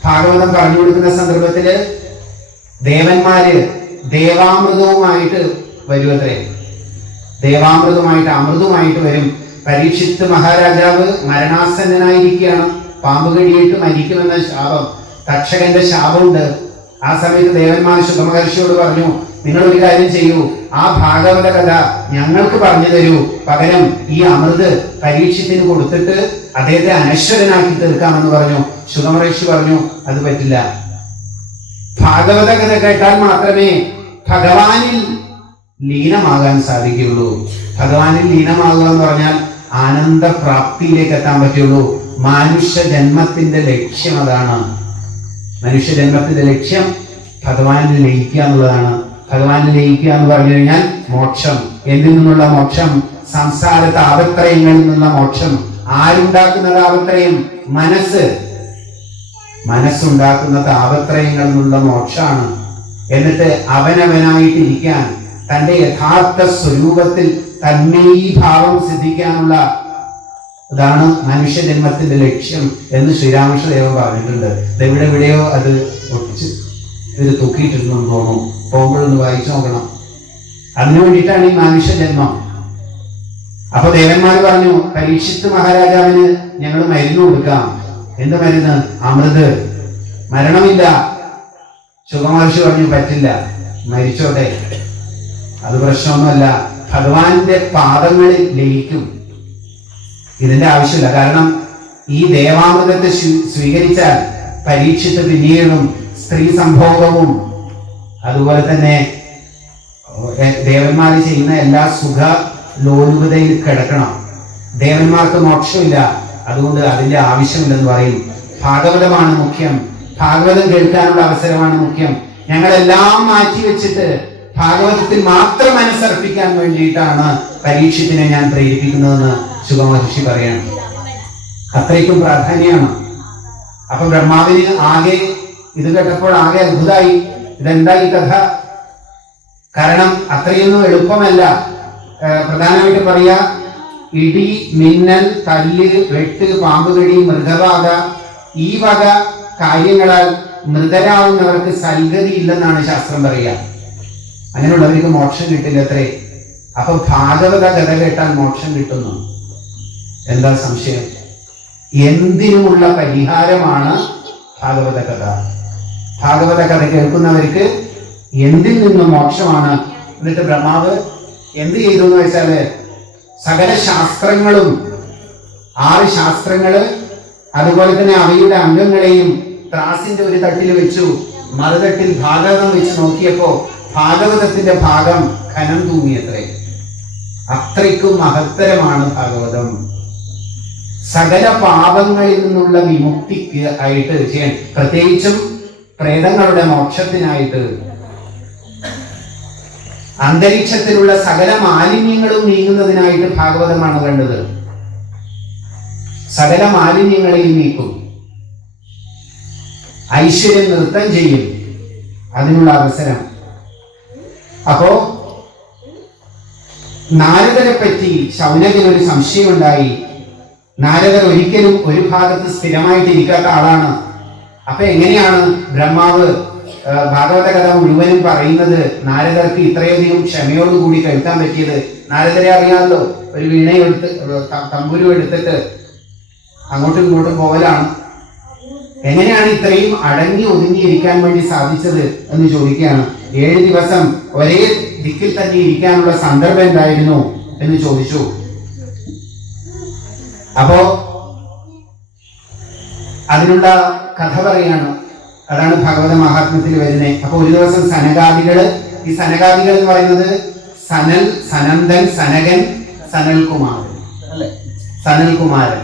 ഭാഗവതം പറഞ്ഞു കൊടുക്കുന്ന സന്ദർഭത്തില് ദേവന്മാര് ദേവാമൃതവുമായിട്ട് വരുമത്രേ. അമൃതമായിട്ട് വരും. പരീക്ഷിത്ത് മഹാരാജാവ് മരണാസന്നനായിരിക്കുകയാണ്. പാമ്പ് കടിയിട്ട് മരിക്കുമെന്ന ശാപം, തക്ഷകന്റെ ശാപമുണ്ട്. ആ സമയത്ത് ദേവന്മാർ ശുകമഹർഷിയോട് പറഞ്ഞു, നിങ്ങൾ ഒരു കാര്യം ചെയ്യൂ, ആ ഭാഗവത കഥ ഞങ്ങൾക്ക് പറഞ്ഞു തരൂ, പകരം ഈ അമൃത് പരീക്ഷത്തിന് കൊടുത്തിട്ട് അദ്ദേഹത്തെ അനശ്വരനാക്കി തീർക്കാമെന്ന് പറഞ്ഞു. ശുകമഹർഷി പറഞ്ഞു, അത് പറ്റില്ല. ഭാഗവത കഥ കേട്ടാൽ മാത്രമേ ഭഗവാനിൽ ലീനമാകാൻ സാധിക്കുകയുള്ളൂ. ഭഗവാനിൽ ലീനമാകുക എന്ന് പറഞ്ഞാൽ ആനന്ദപ്രാപ്തിയിലേക്ക് എത്താൻ പറ്റുള്ളൂ. മനുഷ്യ ജന്മത്തിന്റെ ലക്ഷ്യം അതാണ്. മനുഷ്യ ജന്മത്തിന്റെ ലക്ഷ്യം ഭഗവാനിൽ ലയിക്കുക എന്നുള്ളതാണ്. ഭഗവാനിൽ ലയിക്കുക എന്ന് പറഞ്ഞു കഴിഞ്ഞാൽ മോക്ഷം. എന്തിൽ നിന്നുള്ള മോക്ഷം? സംസാര താപത്രയങ്ങളിൽ നിന്നുള്ള മോക്ഷം. ആരുണ്ടാക്കുന്ന താപത്രയം? മനസ്സുണ്ടാക്കുന്ന താപത്രയങ്ങളിൽ നിന്നുള്ള മോക്ഷമാണ്. എന്നിട്ട് അവനവനായിട്ടിരിക്കാൻ, തന്റെ യഥാർത്ഥ സ്വരൂപത്തിൽ തന്മയീഭാവം സിദ്ധിക്കാനുള്ള ഇതാണ് മനുഷ്യജന്മത്തിന്റെ ലക്ഷ്യം എന്ന് ശ്രീരാമകൃഷ്ണദേവൻ പറഞ്ഞിട്ടുണ്ട്. എവിടെയോ അത് ഒട്ടിച്ച് ഇത് തൂക്കിയിട്ടിരുന്നു തോന്നുന്നു. പോകുമ്പോഴൊന്ന് വായിച്ചു നോക്കണം. അതിനു വേണ്ടിയിട്ടാണ് ഈ മനുഷ്യജന്മം. അപ്പൊ ദേവന്മാർ പറഞ്ഞു, പരീക്ഷിത്ത് മഹാരാജാവിന് ഞങ്ങൾ മരുന്ന് കൊടുക്കാം. എന്ത് മരുന്ന്? അമൃത്. മരണമില്ല. ശുഭമഹർഷി പറഞ്ഞു, പറ്റില്ല, മരിച്ചോട്ടെ, അത് പ്രശ്നമൊന്നുമല്ല, ഭഗവാന്റെ പാദങ്ങളിൽ ലയിക്കും, ഇതിന്റെ ആവശ്യമില്ല. കാരണം ഈ ദേവാമൃതത്തെ സ്വീകരിച്ചാൽ പരീക്ഷിച്ച് പിന്നീടും സ്ത്രീ സംഭോഗവും അതുപോലെ തന്നെ ദേവന്മാർ ചെയ്യുന്ന എല്ലാ സുഖ ലോലുപതയിൽ കിടക്കണം. ദേവന്മാർക്ക് മോക്ഷമില്ല, അതുകൊണ്ട് അതിന്റെ ആവശ്യമില്ലെന്ന് പറയും. ഭാഗവതമാണ് മുഖ്യം. ഭാഗവതം കേൾക്കാനുള്ള അവസരമാണ് മുഖ്യം. ഞങ്ങളെല്ലാം മാറ്റിവെച്ചിട്ട് ഭാഗവതത്തിൽ മാത്രം മനസ്സർപ്പിക്കാൻ വേണ്ടിയിട്ടാണ് പരീക്ഷത്തിനെ ഞാൻ പ്രേരിപ്പിക്കുന്നതെന്ന് ശുഭമഹർഷി പറയാണ്. അത്രയ്ക്കും പ്രാധാന്യമാണ്. അപ്പൊ ബ്രഹ്മാവിന് ആകെ ഇത് കേട്ടപ്പോൾ ആകെ അത്ഭുതമായി. ഇതെന്താ ഈ കഥ? കാരണം അത്രയൊന്നും എളുപ്പമല്ല. പ്രധാനമായിട്ട് പറയാ, ഇടി, മിന്നൽ, കല്ല്, വെട്ട്, പാമ്പുകടി, മൃഗബാധ, ഈ വക കാര്യങ്ങളാൽ മൃതരാവുന്നവർക്ക് സൽഗതി ഇല്ലെന്നാണ് ശാസ്ത്രം പറയുക. അങ്ങനെയുള്ളവർക്ക് മോക്ഷം കിട്ടില്ല അത്രേ. അപ്പൊ ഭാഗവത കഥ കേട്ടാൽ മോക്ഷം കിട്ടുന്നു. എന്താ സംശയം? എന്തിനുമുള്ള പരിഹാരമാണ് ഭാഗവത കഥ. ഭാഗവത കഥ കേൾക്കുന്നവർക്ക് എന്തിൽ നിന്നും മോക്ഷമാണ്. എന്നിട്ട് ബ്രഹ്മാവ് എന്ത് ചെയ്തു എന്ന് വെച്ചാല് സകല ശാസ്ത്രങ്ങളും, 6 ശാസ്ത്രങ്ങള്, അതുപോലെ തന്നെ അവയുടെ അംഗങ്ങളെയും ത്രാസിന്റെ ഒരു തട്ടിൽ വെച്ചു. മറുതട്ടിൽ ഭാഗവതം വെച്ച് നോക്കിയപ്പോ ഭാഗവതത്തിന്റെ ഭാഗം ഖനം തൂങ്ങിയത്രേ. അത്രയ്ക്കും മഹത്തരമാണ് ഭാഗവതം. സകല പാപങ്ങളിൽ നിന്നുള്ള വിമുക്തിക്ക് ആയിട്ട് ചെയ്യാൻ, പ്രത്യേകിച്ചും പ്രേതങ്ങളുടെ മോക്ഷത്തിനായിട്ട്, അന്തരീക്ഷത്തിലുള്ള സകല മാലിന്യങ്ങളും നീങ്ങുന്നതിനായിട്ട് ഭാഗവതമാണ് വേണ്ടത്. സകല മാലിന്യങ്ങളെയും നീക്കും. ഐശ്വര്യം നൃത്തം ചെയ്യും. അതിനുള്ള അവസരം. അപ്പോ നാരദരെ പറ്റി ശൗനകിന് ഒരു സംശയമുണ്ടായി. നാരദർ ഒരിക്കലും ഒരു ഭാഗത്ത് സ്ഥിരമായിട്ട് ഇരിക്കാത്ത ആളാണ്. അപ്പൊ എങ്ങനെയാണ് ബ്രഹ്മാവ് ഭാഗവത കഥ മുഴുവനും പറയുന്നത് നാരദർക്ക് ഇത്രയധികം ക്ഷമയോടുകൂടി കേൾക്കാൻ പറ്റിയത്? നാരദരെ അറിയാമല്ലോ, ഒരു വീണയെടുത്ത് തമ്പുരു എടുത്തിട്ട് അങ്ങോട്ടും ഇങ്ങോട്ടും പോകലാണ്. എങ്ങനെയാണ് ഇത്രയും അടങ്ങി ഒതുങ്ങിയിരിക്കാൻ വേണ്ടി സാധിച്ചത് എന്ന് ചോദിക്കുകയാണ്. 7 ദിവസം ഒരേ ദിക്കിൽ തന്നെ ഇരിക്കാനുള്ള സന്ദർഭം എന്തായിരുന്നു എന്ന് ചോദിച്ചു. അപ്പോ അതിനുള്ള കഥ പറയാണ്. അതാണ് ഭഗവത മഹാത്മ്യത്തിൽ വരുന്നത്. അപ്പൊ ഒരു ദിവസം സനകാദികള്, ഈ സനകാദികൾ എന്ന് പറയുന്നത് സനൽ, സനന്ദൻ, സനകൻ, സനൽകുമാരൻ അല്ലെ, സനൽകുമാരൻ,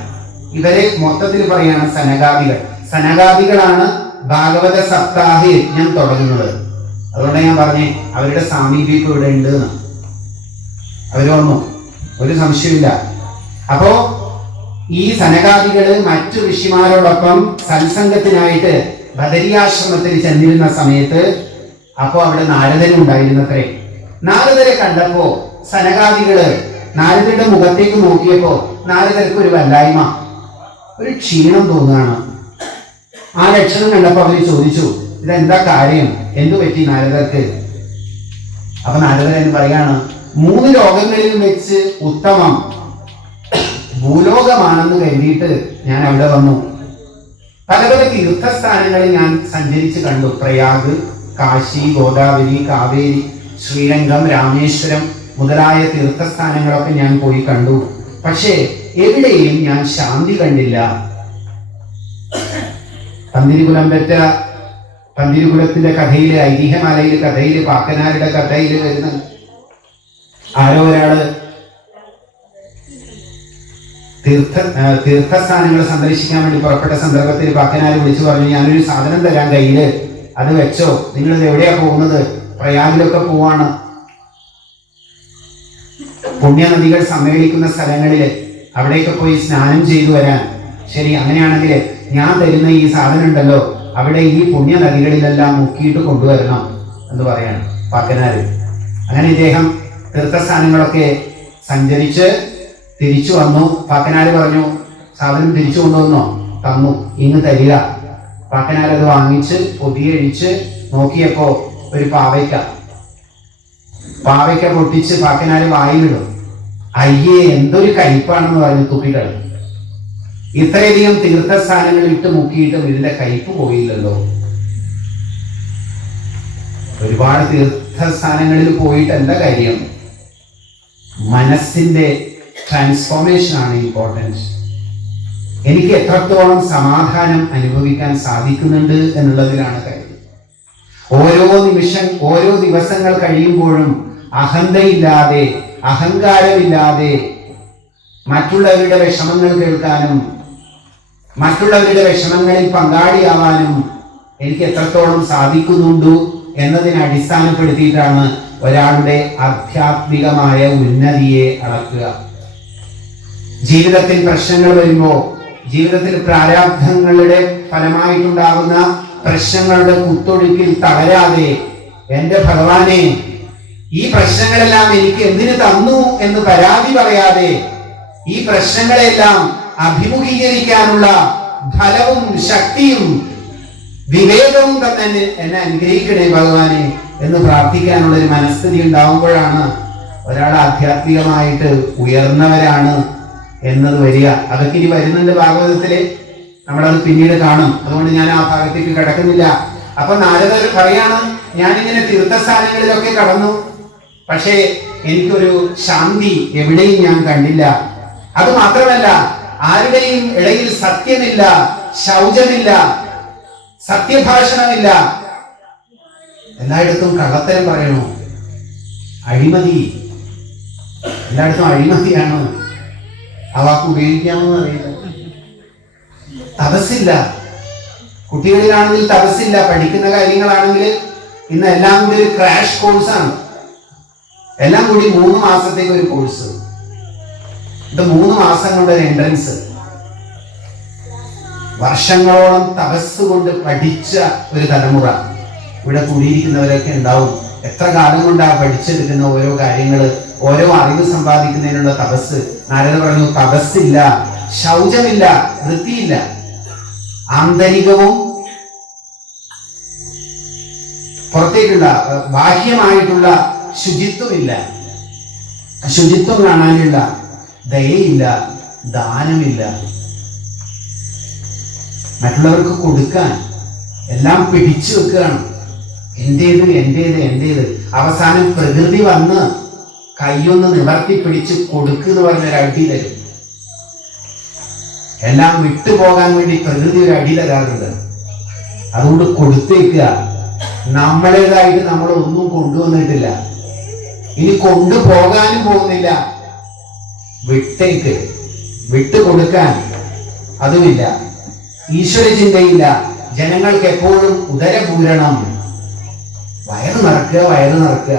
ഇവരെ മൊത്തത്തിൽ പറയാണ് സനകാദികൾ. സനകാദികളാണ് ഭാഗവത സപ്താഹ യജ്ഞം തുടങ്ങുന്നത്. അതുകൊണ്ട് ഞാൻ പറഞ്ഞേ അവരുടെ സാമീപ്യം ഇവിടെ ഉണ്ട് എന്ന്. അവര് വന്നു, ഒരു സംശയമില്ല. അപ്പോ ഈ സനകാദികള് മറ്റു ഋഷിമാരോടൊപ്പം സത്സംഗത്തിനായിട്ട് ബദരിയാശ്രമത്തിൽ ചെന്നിരുന്ന സമയത്ത് അപ്പോ അവിടെ നാരദനും ഉണ്ടായിരുന്നത്രേ. നാരദരെ കണ്ടപ്പോ സനകാദികള് നാരദരുടെ മുഖത്തേക്ക് നോക്കിയപ്പോ നാരദർക്ക് ഒരു വല്ലായ്മ, ഒരു ക്ഷീണം തോന്നുകയാണ്. ആ ലക്ഷണം കണ്ടപ്പോ അവര് ചോദിച്ചു, ഇതെന്താ കാര്യം, എന്തു പറ്റി നാരദർക്ക്? അപ്പൊ നാരദൻ പറയാണ്, 3 ലോകങ്ങളിൽ വെച്ച് ഉത്തമം ഭൂലോകമാണെന്ന് കരുതിയിട്ട് ഞാൻ അവിടെ വന്നു. പല പല തീർത്ഥസ്ഥാനങ്ങളിൽ ഞാൻ സഞ്ചരിച്ച് കണ്ടു. പ്രയാഗ്, കാശി, ഗോദാവരി, കാവേരി, ശ്രീരംഗം, രാമേശ്വരം മുതലായ തീർത്ഥസ്ഥാനങ്ങളൊക്കെ ഞാൻ പോയി കണ്ടു. പക്ഷേ എവിടെയും ഞാൻ ശാന്തി കണ്ടില്ല. പന്തിരുകുലത്തിന്റെ കഥയില്, ഐതിഹ്യമാലയില് കഥയില്, പാക്കനാരുടെ കഥയില് വരുന്ന ആരോ ഒരാള് തീർത്ഥസ്ഥാനങ്ങൾ സന്ദർശിക്കാൻ വേണ്ടി പുറപ്പെട്ട സന്ദർഭത്തിൽ പക്കനാര് വിളിച്ചു പറഞ്ഞു, ഞാനൊരു സാധനം തരാൻ കയ്യില്, അത് വെച്ചോ, നിങ്ങളിത് എവിടെയാ പോകുന്നത്? പ്രയാഗിലൊക്കെ പോവാണ്, പുണ്യനദികൾ സമ്മേളിക്കുന്ന സ്ഥലങ്ങളില്, അവിടേക്ക് പോയി സ്നാനം ചെയ്തു വരാൻ. ശരി, അങ്ങനെയാണെങ്കിൽ ഞാൻ തരുന്ന ഈ സാധനം ഉണ്ടല്ലോ, അവിടെ ഈ പുണ്യനദികളിലെല്ലാം മുക്കിയിട്ട് കൊണ്ടുവരണം എന്ന് പറയാണ് പാക്കനാര്. അങ്ങനെ ഇദ്ദേഹം തീർത്ഥസ്ഥാനങ്ങളൊക്കെ സഞ്ചരിച്ച് തിരിച്ചു വന്നു. പാക്കനാര് പറഞ്ഞു, സാധനം തിരിച്ചു കൊണ്ടുവന്നോ? തന്നു, ഇന്ന് തരിക. പാക്കനാരത് വാങ്ങിച്ച് പൊതിയഴിച്ച് നോക്കിയപ്പോ ഒരു പാവയ്ക്ക പൊട്ടിച്ച് പാക്കനാര് വായിലിടും. അയ്യേ, എന്തൊരു കയ്പാണെന്ന് പറഞ്ഞ് തുപ്പിക്കളി. ഇത്രയധികം തീർത്ഥസ്ഥാനങ്ങളിൽ ഇട്ട് മുക്കിയിട്ടും ഇതിന്റെ കയ്പ് പോയില്ലല്ലോ. ഒരുപാട് തീർത്ഥസ്ഥാനങ്ങളിൽ പോയിട്ടല്ല കാര്യം, മനസ്സിന്റെ ട്രാൻസ്ഫോർമേഷൻ ആണ് ഇമ്പോർട്ടൻറ്റ്. എനിക്ക് എത്രത്തോളം സമാധാനം അനുഭവിക്കാൻ സാധിക്കുന്നുണ്ട് എന്നുള്ളതിലാണ് കാര്യം. ഓരോ ദിവസങ്ങൾ കഴിയുമ്പോഴും അഹന്തയില്ലാതെ, അഹങ്കാരമില്ലാതെ മറ്റുള്ളവരുടെ വിഷമങ്ങൾ കേൾക്കാനും മറ്റുള്ളവരുടെ വിഷമങ്ങളിൽ പങ്കാളിയാവാനും എനിക്ക് എത്രത്തോളം സാധിക്കുന്നുണ്ടോ എന്നതിനെ അടിസ്ഥാനപ്പെടുത്തിയിട്ടാണ് ഒരാളുടെ ആധ്യാത്മികമായ ഉന്നതിയെ അളക്കുക. ജീവിതത്തിൽ പ്രശ്നങ്ങൾ വരുമ്പോൾ, ജീവിതത്തിൽ പ്രാരാബ്ധങ്ങളുടെ ഫലമായിട്ടുണ്ടാകുന്ന പ്രശ്നങ്ങളുടെ കുത്തൊഴുക്കിൽ തളരാതെ, എന്റെ ഭഗവാനെ ഈ പ്രശ്നങ്ങളെല്ലാം എനിക്ക് എന്തിനു തന്നു എന്ന് പരാതി പറയാതെ, ഈ പ്രശ്നങ്ങളെല്ലാം അഭിമുഖീകരിക്കാനുള്ള ഫലവും ശക്തിയും വിവേകവും തന്നെ എന്നെ അനുഗ്രഹിക്കണേ ഭഗവാനെ എന്ന് പ്രാർത്ഥിക്കാനുള്ള ഒരു മനസ്ഥിതി ഉണ്ടാവുമ്പോഴാണ് ഒരാൾ ആധ്യാത്മികമായിട്ട് ഉയർന്നവരാണ് എന്നത് വരിക. അതൊക്കെ ഇനി വരുന്നുണ്ട് ഭാഗവതത്തില്, നമ്മളത് പിന്നീട് കാണും. അതുകൊണ്ട് ഞാൻ ആ ഭാഗത്തേക്ക് കിടക്കുന്നില്ല. അപ്പൊ നാരദർ പറയാണ്, ഞാനിങ്ങനെ തീർത്ഥസ്ഥാനങ്ങളിലൊക്കെ കടന്നു, പക്ഷേ എനിക്കൊരു ശാന്തി എവിടെയും ഞാൻ കണ്ടില്ല. അത് മാത്രമല്ല, ആരുടെയും ഇടയിൽ സത്യമില്ല, ശൗചമില്ല, സത്യഭാഷണമില്ല. എല്ലായിടത്തും കള്ളത്തരം പറയണു, അഴിമതി, എല്ലായിടത്തും അഴിമതിയാണ്. ആ വാക്ക് ഉപയോഗിക്കാമെന്ന് അറിയില്ല. തപസ്സില്ല, കുട്ടികളിലാണെങ്കിൽ തപസ്സില്ല. പഠിക്കുന്ന കാര്യങ്ങളാണെങ്കിൽ ഇന്ന് എല്ലാം കൂടി ഒരു ക്രാഷ് കോഴ്സാണ്. എല്ലാം കൂടി 3 മാസത്തേക്ക് ഒരു കോഴ്സ്. ഇത് 3 മാസം കൊണ്ട് ഒരു എൻട്രൻസ്. വർഷങ്ങളോളം തപസ് കൊണ്ട് പഠിച്ച ഒരു തലമുറ ഇവിടെ കൂടിയിരിക്കുന്നവരൊക്കെ ഉണ്ടാവും. എത്ര കാലം കൊണ്ടാ പഠിച്ചെടുക്കുന്ന ഓരോ കാര്യങ്ങള്, ഓരോ അറിവ് സമ്പാദിക്കുന്നതിനുള്ള തപസ്. നാരദ പറഞ്ഞു, തപസ്സില്ല, ശൗചമില്ല, വൃത്തിയില്ല, ആന്തരികവും പുറത്തേക്കുള്ള ബാഹ്യമായിട്ടുള്ള ശുചിത്വമില്ല, ശുചിത്വം കാണാനുള്ള ദയയില്ല, ദാനമില്ല, മറ്റുള്ളവർക്ക് കൊടുക്കാൻ എല്ലാം പിടിച്ചു വെക്കുകയാണ്. എന്റേത് എന്റേത് എന്റേത്. അവസാനം പ്രകൃതി വന്ന് കൈയൊന്ന് നിവർത്തി പിടിച്ച് കൊടുക്കുന്നു പറഞ്ഞൊരു അടി തരും. എല്ലാം വിട്ടുപോകാൻ വേണ്ടി പ്രകൃതി ഒരു അടി തരാറുണ്ട്. അതുകൊണ്ട് കൊടുത്തേക്കുക. നമ്മളേതായിട്ട് നമ്മൾ ഒന്നും കൊണ്ടുവന്നിട്ടില്ല, ഇനി കൊണ്ടുപോകാനും പോകുന്നില്ല. വിട്ടേക്ക്, വിട്ടുകൊടുക്കാൻ അതുമില്ല, ഈശ്വര ചിന്തയില്ല. ജനങ്ങൾക്ക് എപ്പോഴും ഉദരപൂരണം, വയറ് നിറക്കുക, വയറ് നിറക്കുക.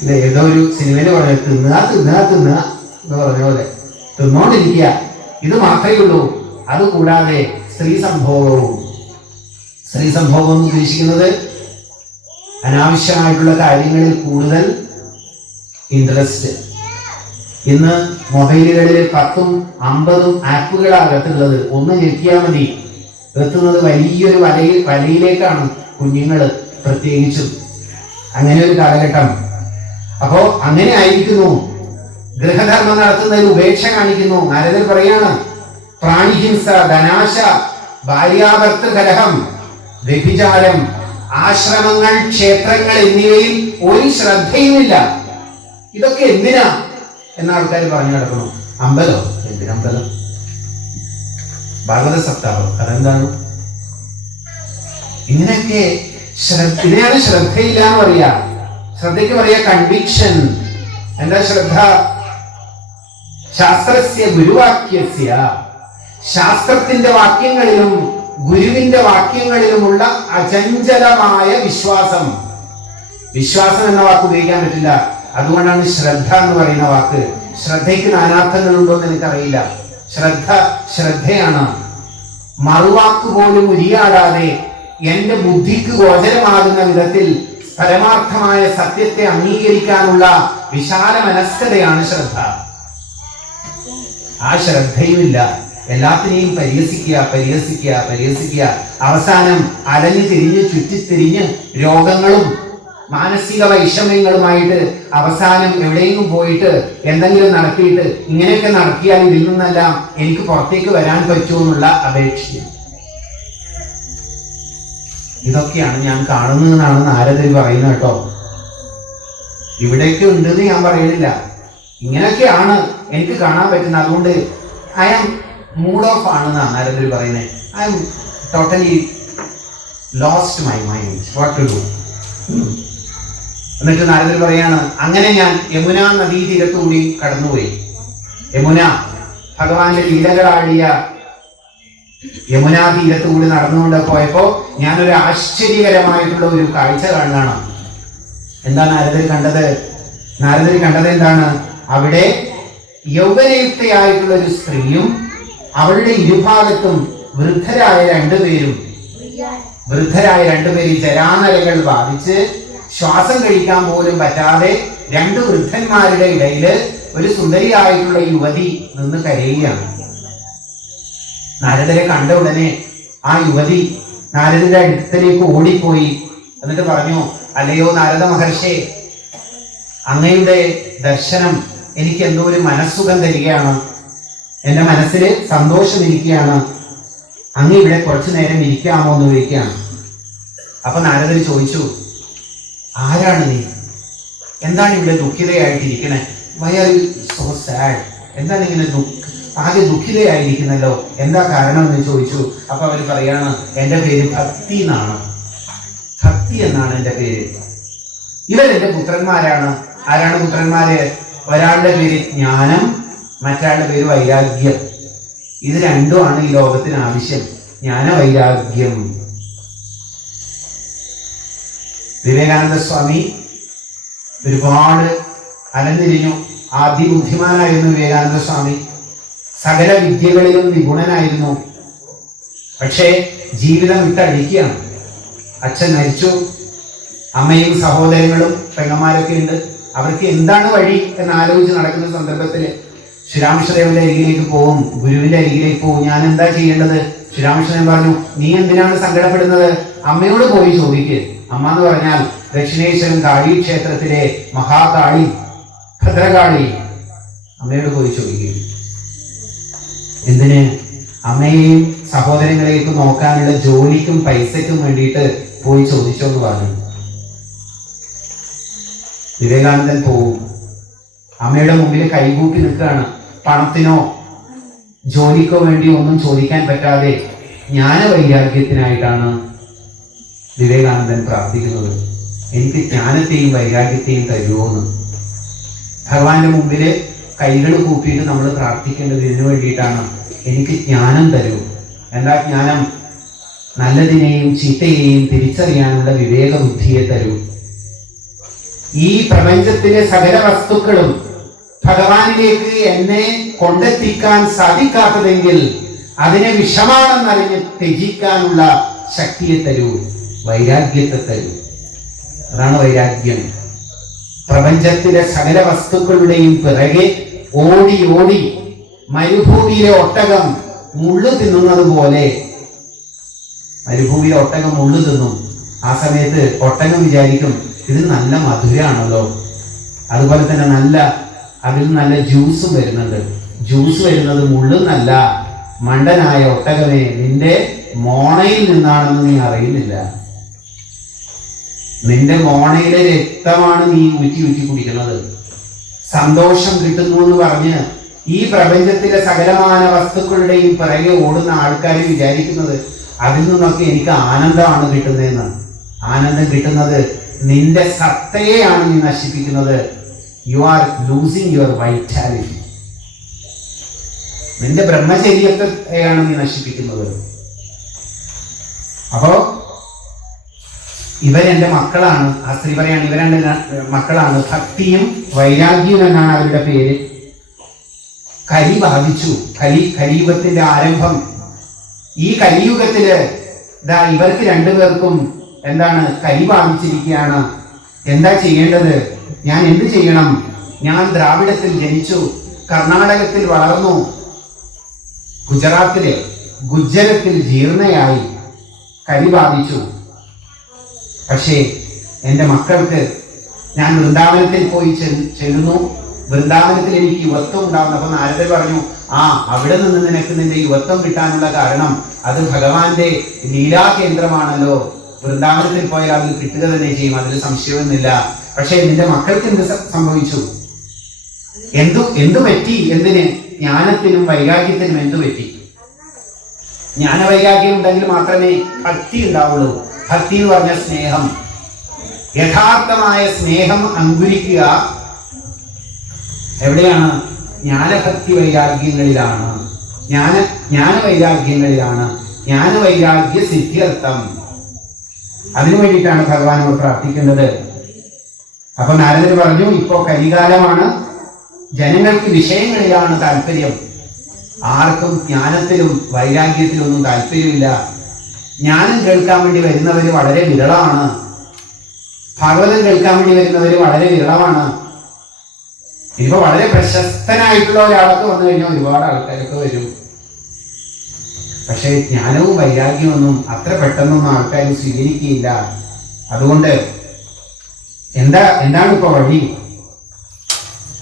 ഇത് ഏതോ ഒരു സിനിമയിൽ പറഞ്ഞു, തിന്നുക തിന്നുക തിന്നുക എന്ന് പറഞ്ഞ പോലെ തിന്നോണ്ടിരിക്കുക. ഇത് മാത്രമേ ഉള്ളൂ. അതുകൂടാതെ സ്ത്രീ സംഭോഗവും, സ്ത്രീ സംഭോഗം എന്ന് ഉദ്ദേശിക്കുന്നത് അനാവശ്യമായിട്ടുള്ള കാര്യങ്ങളിൽ കൂടുതൽ ഇൻട്രസ്റ്റ്. ഇന്ന് മൊബൈലുകളിൽ 10ഉം 50ഉം ആപ്പുകളാകത്തുള്ളത്. ഒന്ന് ഞെക്കിയാൽ മതി, എത്തുന്നത് വലിയൊരു വലയിലേക്കാണ് കുഞ്ഞുങ്ങള് പ്രത്യേകിച്ചും. അങ്ങനെ ഒരു കാലഘട്ടം. അപ്പോ അങ്ങനെ ആയിരിക്കുന്നു. ഗൃഹധർമ്മം നടത്തുന്നതിൽ ഉപേക്ഷ കാണിക്കുന്നു. നാരദൻ പറയാണ്, പ്രാണിഹിംസ, ധനാശ, ഭാര്യാഭർത്തൃ കലഹം, വ്യഭിചാരം, ആശ്രമങ്ങൾ, ക്ഷേത്രങ്ങൾ എന്നിവയിൽ ഒരു ശ്രദ്ധയുമില്ല. ഇതൊക്കെ എന്തിനാ എന്ന ആൾക്കാർ പറഞ്ഞു നടക്കണം. അമ്പലോ? എന്തിനമ്പലം? ഭാഗവത സപ്താഹം, അതെന്താണ്? ഇങ്ങനെയൊക്കെ ഇതിനെയാണ് ശ്രദ്ധയില്ല എന്ന് പറയാ. ശ്രദ്ധയ്ക്ക് പറയാ കൺവിക്ഷൻ. എന്താ ശ്രദ്ധ? ശാസ്ത്രസ്യ ഗുരുവാക്യസ്യ, ശാസ്ത്രത്തിന്റെ വാക്യങ്ങളിലും ഗുരുവിന്റെ വാക്യങ്ങളിലുമുള്ള അചഞ്ചലമായ വിശ്വാസം. വിശ്വാസം എന്ന വാക്ക് ഉപയോഗിക്കാൻ പറ്റില്ല, അതുകൊണ്ടാണ് ശ്രദ്ധ എന്ന് പറയുന്ന വാക്ക്. ശ്രദ്ധയ്ക്ക് നാനാർത്ഥങ്ങളുണ്ടോ എന്ന് എനിക്കറിയില്ല. ശ്രദ്ധ ശ്രദ്ധയാണ്. മറുവാക്ക് പോലും ഉരിയാടാതെ എന്റെ ബുദ്ധിക്ക് ഗോചരമാകുന്ന വിധത്തിൽ പരമാർത്ഥമായ സത്യത്തെ അംഗീകരിക്കാനുള്ള വിശാല മനസ്കതയാണ് ശ്രദ്ധ. ആ ശ്രദ്ധയുമില്ല. എല്ലാത്തിനെയും പരിഹസിക്കുക. അവസാനം അലഞ്ഞു തിരിഞ്ഞ് ചുറ്റിത്തിരിഞ്ഞ് രോഗങ്ങളും മാനസിക വൈഷമ്യങ്ങളുമായിട്ട് അവസാനം എവിടെയെങ്കിലും പോയിട്ട് എന്തെങ്കിലും നടത്തിയിട്ട് ഇങ്ങനെയൊക്കെ നടത്തിയാൽ ഇതിൽ നിന്നെല്ലാം എനിക്ക് പുറത്തേക്ക് വരാൻ പറ്റുമെന്നുള്ള അപേക്ഷ. ഇതൊക്കെയാണ് ഞാൻ കാണുന്നതെന്നാണ് നാരദർ പറയുന്നത് കേട്ടോ. ഇവിടെയൊക്കെ ഉണ്ടെന്ന് ഞാൻ പറയുന്നില്ല, ഇങ്ങനെയൊക്കെയാണ് എനിക്ക് കാണാൻ പറ്റുന്നത്. അതുകൊണ്ട് ഐ ആം മൂഡ് ഓഫ് ആണെന്നാണ് നാരദർ പറയുന്നത്. I am totally lost my mind, what to do. എന്നിട്ട് നാരദർ പറയാണ്, അങ്ങനെ ഞാൻ യമുന നദീതീരത്തുകൂടി കടന്നുപോയി. യമുന ഭഗവാന്റെ ലീലകളാടിയ യമുനാ തീരത്തുകൂടി നടന്നുകൊണ്ട് പോയപ്പോ ഞാനൊരു ആശ്ചര്യകരമായിട്ടുള്ള ഒരു കാഴ്ച കാണുകയാണ്. എന്താ നാരദർ കണ്ടത്? നാരദർ കണ്ടത് എന്താണ്? അവിടെ യൗവനയുക്തയായിട്ടുള്ള ഒരു സ്ത്രീയും അവളുടെ ഇരുഭാഗത്തും വൃദ്ധരായ രണ്ടുപേരും ജരാനരകൾ ബാധിച്ച് ശ്വാസം കഴിക്കാൻ പോലും പറ്റാതെ രണ്ടു വൃദ്ധന്മാരുടെ ഇടയിൽ ഒരു സുന്ദരിയായിട്ടുള്ള യുവതി നിന്ന് കരയുകയാണ്. നാരദരെ കണ്ട ഉടനെ ആ യുവതി നാരദരുടെ അടുത്തേക്ക് ഓടിപ്പോയി. എന്നിട്ട് പറഞ്ഞു, അല്ലയോ നാരദ മഹർഷേ, അങ്ങയുടെ ദർശനം എനിക്ക് എന്തോ ഒരു മനസ്സുഖം തരികയാണ്. എന്റെ മനസ്സിൽ സന്തോഷം ഇരിക്കുകയാണ്. അങ്ങ് ഇവിടെ കുറച്ചു നേരം ഇരിക്കാമോ എന്ന് ചോദിക്കുകയാണ്. അപ്പൊ നാരദർ ചോദിച്ചു, ആരാണ് നീ? എന്താണ് ഇവിടെ ദുഃഖിതയായിട്ടിരിക്കണേ? Why are you so sad? എന്താണ് ഇങ്ങനെ ആകെ ദുഃഖിതയായിരിക്കുന്നല്ലോ, എന്താ കാരണം എന്ന് ചോദിച്ചു. അപ്പൊ അവർ പറയാണ്, എന്റെ പേര് ഭക്തി എന്നാണ്. ഭക്തി എന്നാണ് എന്റെ പേര്. ഇവരെന്റെ പുത്രന്മാരാണ്. ആരാണ് പുത്രന്മാര്? ഒരാളുടെ പേര് ജ്ഞാനം, മറ്റാളുടെ പേര് വൈരാഗ്യം. ഇത് രണ്ടുമാണ് ഈ ലോകത്തിന് ആവശ്യം, ജ്ഞാന വൈരാഗ്യം. വിവേകാനന്ദ സ്വാമി ഒരുപാട് അലഞ്ഞിരിഞ്ഞു. അതിബുദ്ധിമാനായിരുന്നു വിവേകാനന്ദ സ്വാമി. സകല വിദ്യകളിലും നിപുണനായിരുന്നു. പക്ഷേ ജീവിതം വിട്ടടിക്കുകയാണ്. അച്ഛൻ മരിച്ചു, അമ്മയും സഹോദരങ്ങളും പെങ്ങന്മാരൊക്കെ ഉണ്ട്. അവർക്ക് എന്താണ് വഴി എന്ന് ആലോചിച്ച് നടക്കുന്ന സന്ദർഭത്തിൽ ശ്രീരാമകൃഷ്ണദേവന്റെ അരികിലേക്ക് പോവും, ഗുരുവിന്റെ അരികിലേക്ക് പോവും. ഞാൻ എന്താ ചെയ്യേണ്ടത്? ശ്രീരാമകൃഷ്ണൻ പറഞ്ഞു, നീ എന്തിനാണ് സങ്കടപ്പെടുന്നത്? അമ്മയോട് പോയി ചോദിക്ക്. അമ്മ എന്ന് പറഞ്ഞാൽ ദക്ഷിണേശ്വരം കാളി ക്ഷേത്രത്തിലെ മഹാകാളി, ഭദ്രകാളി. അമ്മയോട് പോയി ചോദിക്കും. എന്തിന്? അമ്മയെയും സഹോദരങ്ങളെയൊക്കെ നോക്കാനുള്ള ജോലിക്കും പൈസയ്ക്കും വേണ്ടിയിട്ട് പോയി ചോദിച്ചോ എന്ന് പറഞ്ഞു. വിവേകാനന്ദൻ പോവും. അമ്മയുടെ മുമ്പിൽ കൈകൂപ്പി നിൽക്കുകയാണ്. പണത്തിനോ ജോലിക്കോ വേണ്ടി ഒന്നും ചോദിക്കാൻ പറ്റാതെ ജ്ഞാനവൈരാഗ്യത്തിനായിട്ടാണ് വിവേകാനന്ദൻ പ്രാർത്ഥിക്കുന്നത്. എനിക്ക് ജ്ഞാനത്തെയും വൈരാഗ്യത്തെയും തരുമോന്ന്. ഭഗവാന്റെ മുമ്പിൽ കൈകൾ കൂപ്പിയിട്ട് നമ്മൾ പ്രാർത്ഥിക്കേണ്ടത് ഇതിനു വേണ്ടിയിട്ടാണ്. എനിക്ക് ജ്ഞാനം തരൂ. എന്താ ജ്ഞാനം? നല്ലതിനെയും ചീത്തയെയും തിരിച്ചറിയാനുള്ള വിവേക ബുദ്ധിയെ തരൂ. ഈ പ്രപഞ്ചത്തിലെ സകല വസ്തുക്കളും ഭഗവാനിലേക്ക് എന്നെ കൊണ്ടെത്തിക്കാൻ സാധിക്കാത്തതെങ്കിൽ അതിനെ വിഷമാണെന്നറിഞ്ഞ് ത്യജിക്കാനുള്ള ശക്തിയെ തരൂ, വൈരാഗ്യത്തെ തരൂ. അതാണ് വൈരാഗ്യം. പ്രപഞ്ചത്തിലെ സകല വസ്തുക്കളുടെയും പിറകെ ഓടി ഓടി മരുഭൂമിയിലെ ഒട്ടകം മുള്ളു തിന്നുന്നത് പോലെ, മരുഭൂമിയിലെ ഒട്ടകം മുള്ളു തിന്നും. ആ സമയത്ത് ഒട്ടകം വിചാരിക്കും, ഇത് നല്ല മധുരാണല്ലോ. അതുപോലെ തന്നെ അതിൽ നല്ല ജ്യൂസും വരുന്നുണ്ട്. ജ്യൂസ് വരുന്നത് മുള്ളുന്നല്ല. മണ്ടനായ ഒട്ടകമേ, നിന്റെ മോണയിൽ നിന്നാണെന്ന് നീ അറിയുന്നില്ല. നിന്റെ മോണയിലെ രക്തമാണ് നീ ഊറ്റി ഊറ്റി കുടിക്കുന്നത്. സന്തോഷം കിട്ടുന്നു എന്ന് പറഞ്ഞ് ഈ പ്രപഞ്ചത്തിലെ സകലമാന വസ്തുക്കളുടെയും പിറകെ ഓടുന്ന ആൾക്കാർ വിചാരിക്കുന്നത് അതിൽ നിന്നൊക്കെ എനിക്ക് ആനന്ദമാണ് കിട്ടുന്നതെന്ന്. ആനന്ദം കിട്ടുന്നത് നിന്റെ സത്തയെയാണ് നീ നശിപ്പിക്കുന്നത്. You are losing your vitality. നിന്റെ ബ്രഹ്മചര്യത്തെയാണ് നീ നശിപ്പിക്കുന്നത്. അപ്പോ ഇവരെന്റെ മക്കളാണ്. ആ സ്ത്രീ പറയാണ് ഇവരെന്റെ മക്കളാണ്. ഭക്തിയും വൈരാഗ്യവും എന്നാണ് അവരുടെ പേര്. കലി ബാധിച്ചു. കലിയുഗത്തിന്റെ ആരംഭം. ഈ കലിയുഗത്തില് ഇവർക്ക് രണ്ടുപേർക്കും എന്താണ് കലി ബാധിച്ചിരിക്കുകയാണ്. എന്താ ചെയ്യേണ്ടത്? ഞാൻ എന്ത് ചെയ്യണം? ഞാൻ ദ്രാവിഡത്തിൽ ജനിച്ചു, കർണാടകത്തിൽ വളർന്നു, ഗുജറാത്തിലെ ഗുജ്ജരത്തിൽ ജീർണയായി, കലി ബാധിച്ചു. പക്ഷേ എൻ്റെ മക്കൾക്ക് ഞാൻ വൃന്ദാവനത്തിൽ പോയി ചെല്ലുന്നു. വൃന്ദാവനത്തിൽ എനിക്ക് യുവത്വം ഉണ്ടാവുന്നു. അപ്പൊ നാരദർ പറഞ്ഞു, അവിടെ നിന്ന് നിനക്ക് നിന്റെ യുവത്വം കിട്ടാനുള്ള കാരണം അത് ഭഗവാന്റെ ലീലാ കേന്ദ്രമാണല്ലോ. വൃന്ദാവനത്തിൽ പോയാൽ അതിൽ കിട്ടുക തന്നെ ചെയ്യും, അതിൽ സംശയമൊന്നുമില്ല. പക്ഷേ നിന്റെ മക്കൾക്ക് എന്ത് സംഭവിച്ചു? എന്തു പറ്റി? എന്തിന്? ജ്ഞാനത്തിനും വൈരാഗ്യത്തിനും എന്തു പറ്റി? ജ്ഞാനവൈരാഗ്യം ഉണ്ടെങ്കിൽ മാത്രമേ ഭക്തി ഉണ്ടാവുള്ളൂ. ഭക്തി എന്ന് പറഞ്ഞ സ്നേഹം, യഥാർത്ഥമായ സ്നേഹം അങ്കുരിക്കുക എവിടെയാണ്? ജ്ഞാനഭക്തി വൈരാഗ്യങ്ങളിലാണ്, ജ്ഞാനവൈരാഗ്യങ്ങളിലാണ്. ജ്ഞാനവൈരാഗ്യ സിദ്ധ്യർത്ഥം. അതിനു വേണ്ടിയിട്ടാണ് ഭഗവാനോട് പ്രാർത്ഥിക്കുന്നത്. അപ്പൊ നാരദർ പറഞ്ഞു, ഇപ്പോ കലികാലമാണ്, ജനങ്ങൾക്ക് വിഷയങ്ങളിലാണ് താല്പര്യം, ആർക്കും ജ്ഞാനത്തിലും വൈരാഗ്യത്തിലും ഒന്നും താല്പര്യമില്ല. ജ്ഞാനം കേൾക്കാൻ വേണ്ടി വരുന്നവര് വളരെ വിരളമാണ്, ഭാഗവതം കേൾക്കാൻ വേണ്ടി വരുന്നവര് വളരെ വിരളമാണ്. ഇപ്പൊ വളരെ പ്രശസ്തനായിട്ടുള്ള ഒരാൾക്ക് വന്നു കഴിഞ്ഞാൽ ഒരുപാട് ആൾക്കാരൊക്കെ വരും. പക്ഷെ ജ്ഞാനവും വൈരാഗ്യമൊന്നും അത്ര പെട്ടെന്നൊന്നും ആൾക്കാർ സ്വീകരിക്കുകയില്ല. അതുകൊണ്ട് എന്താണ് ഇപ്പൊ വഴി?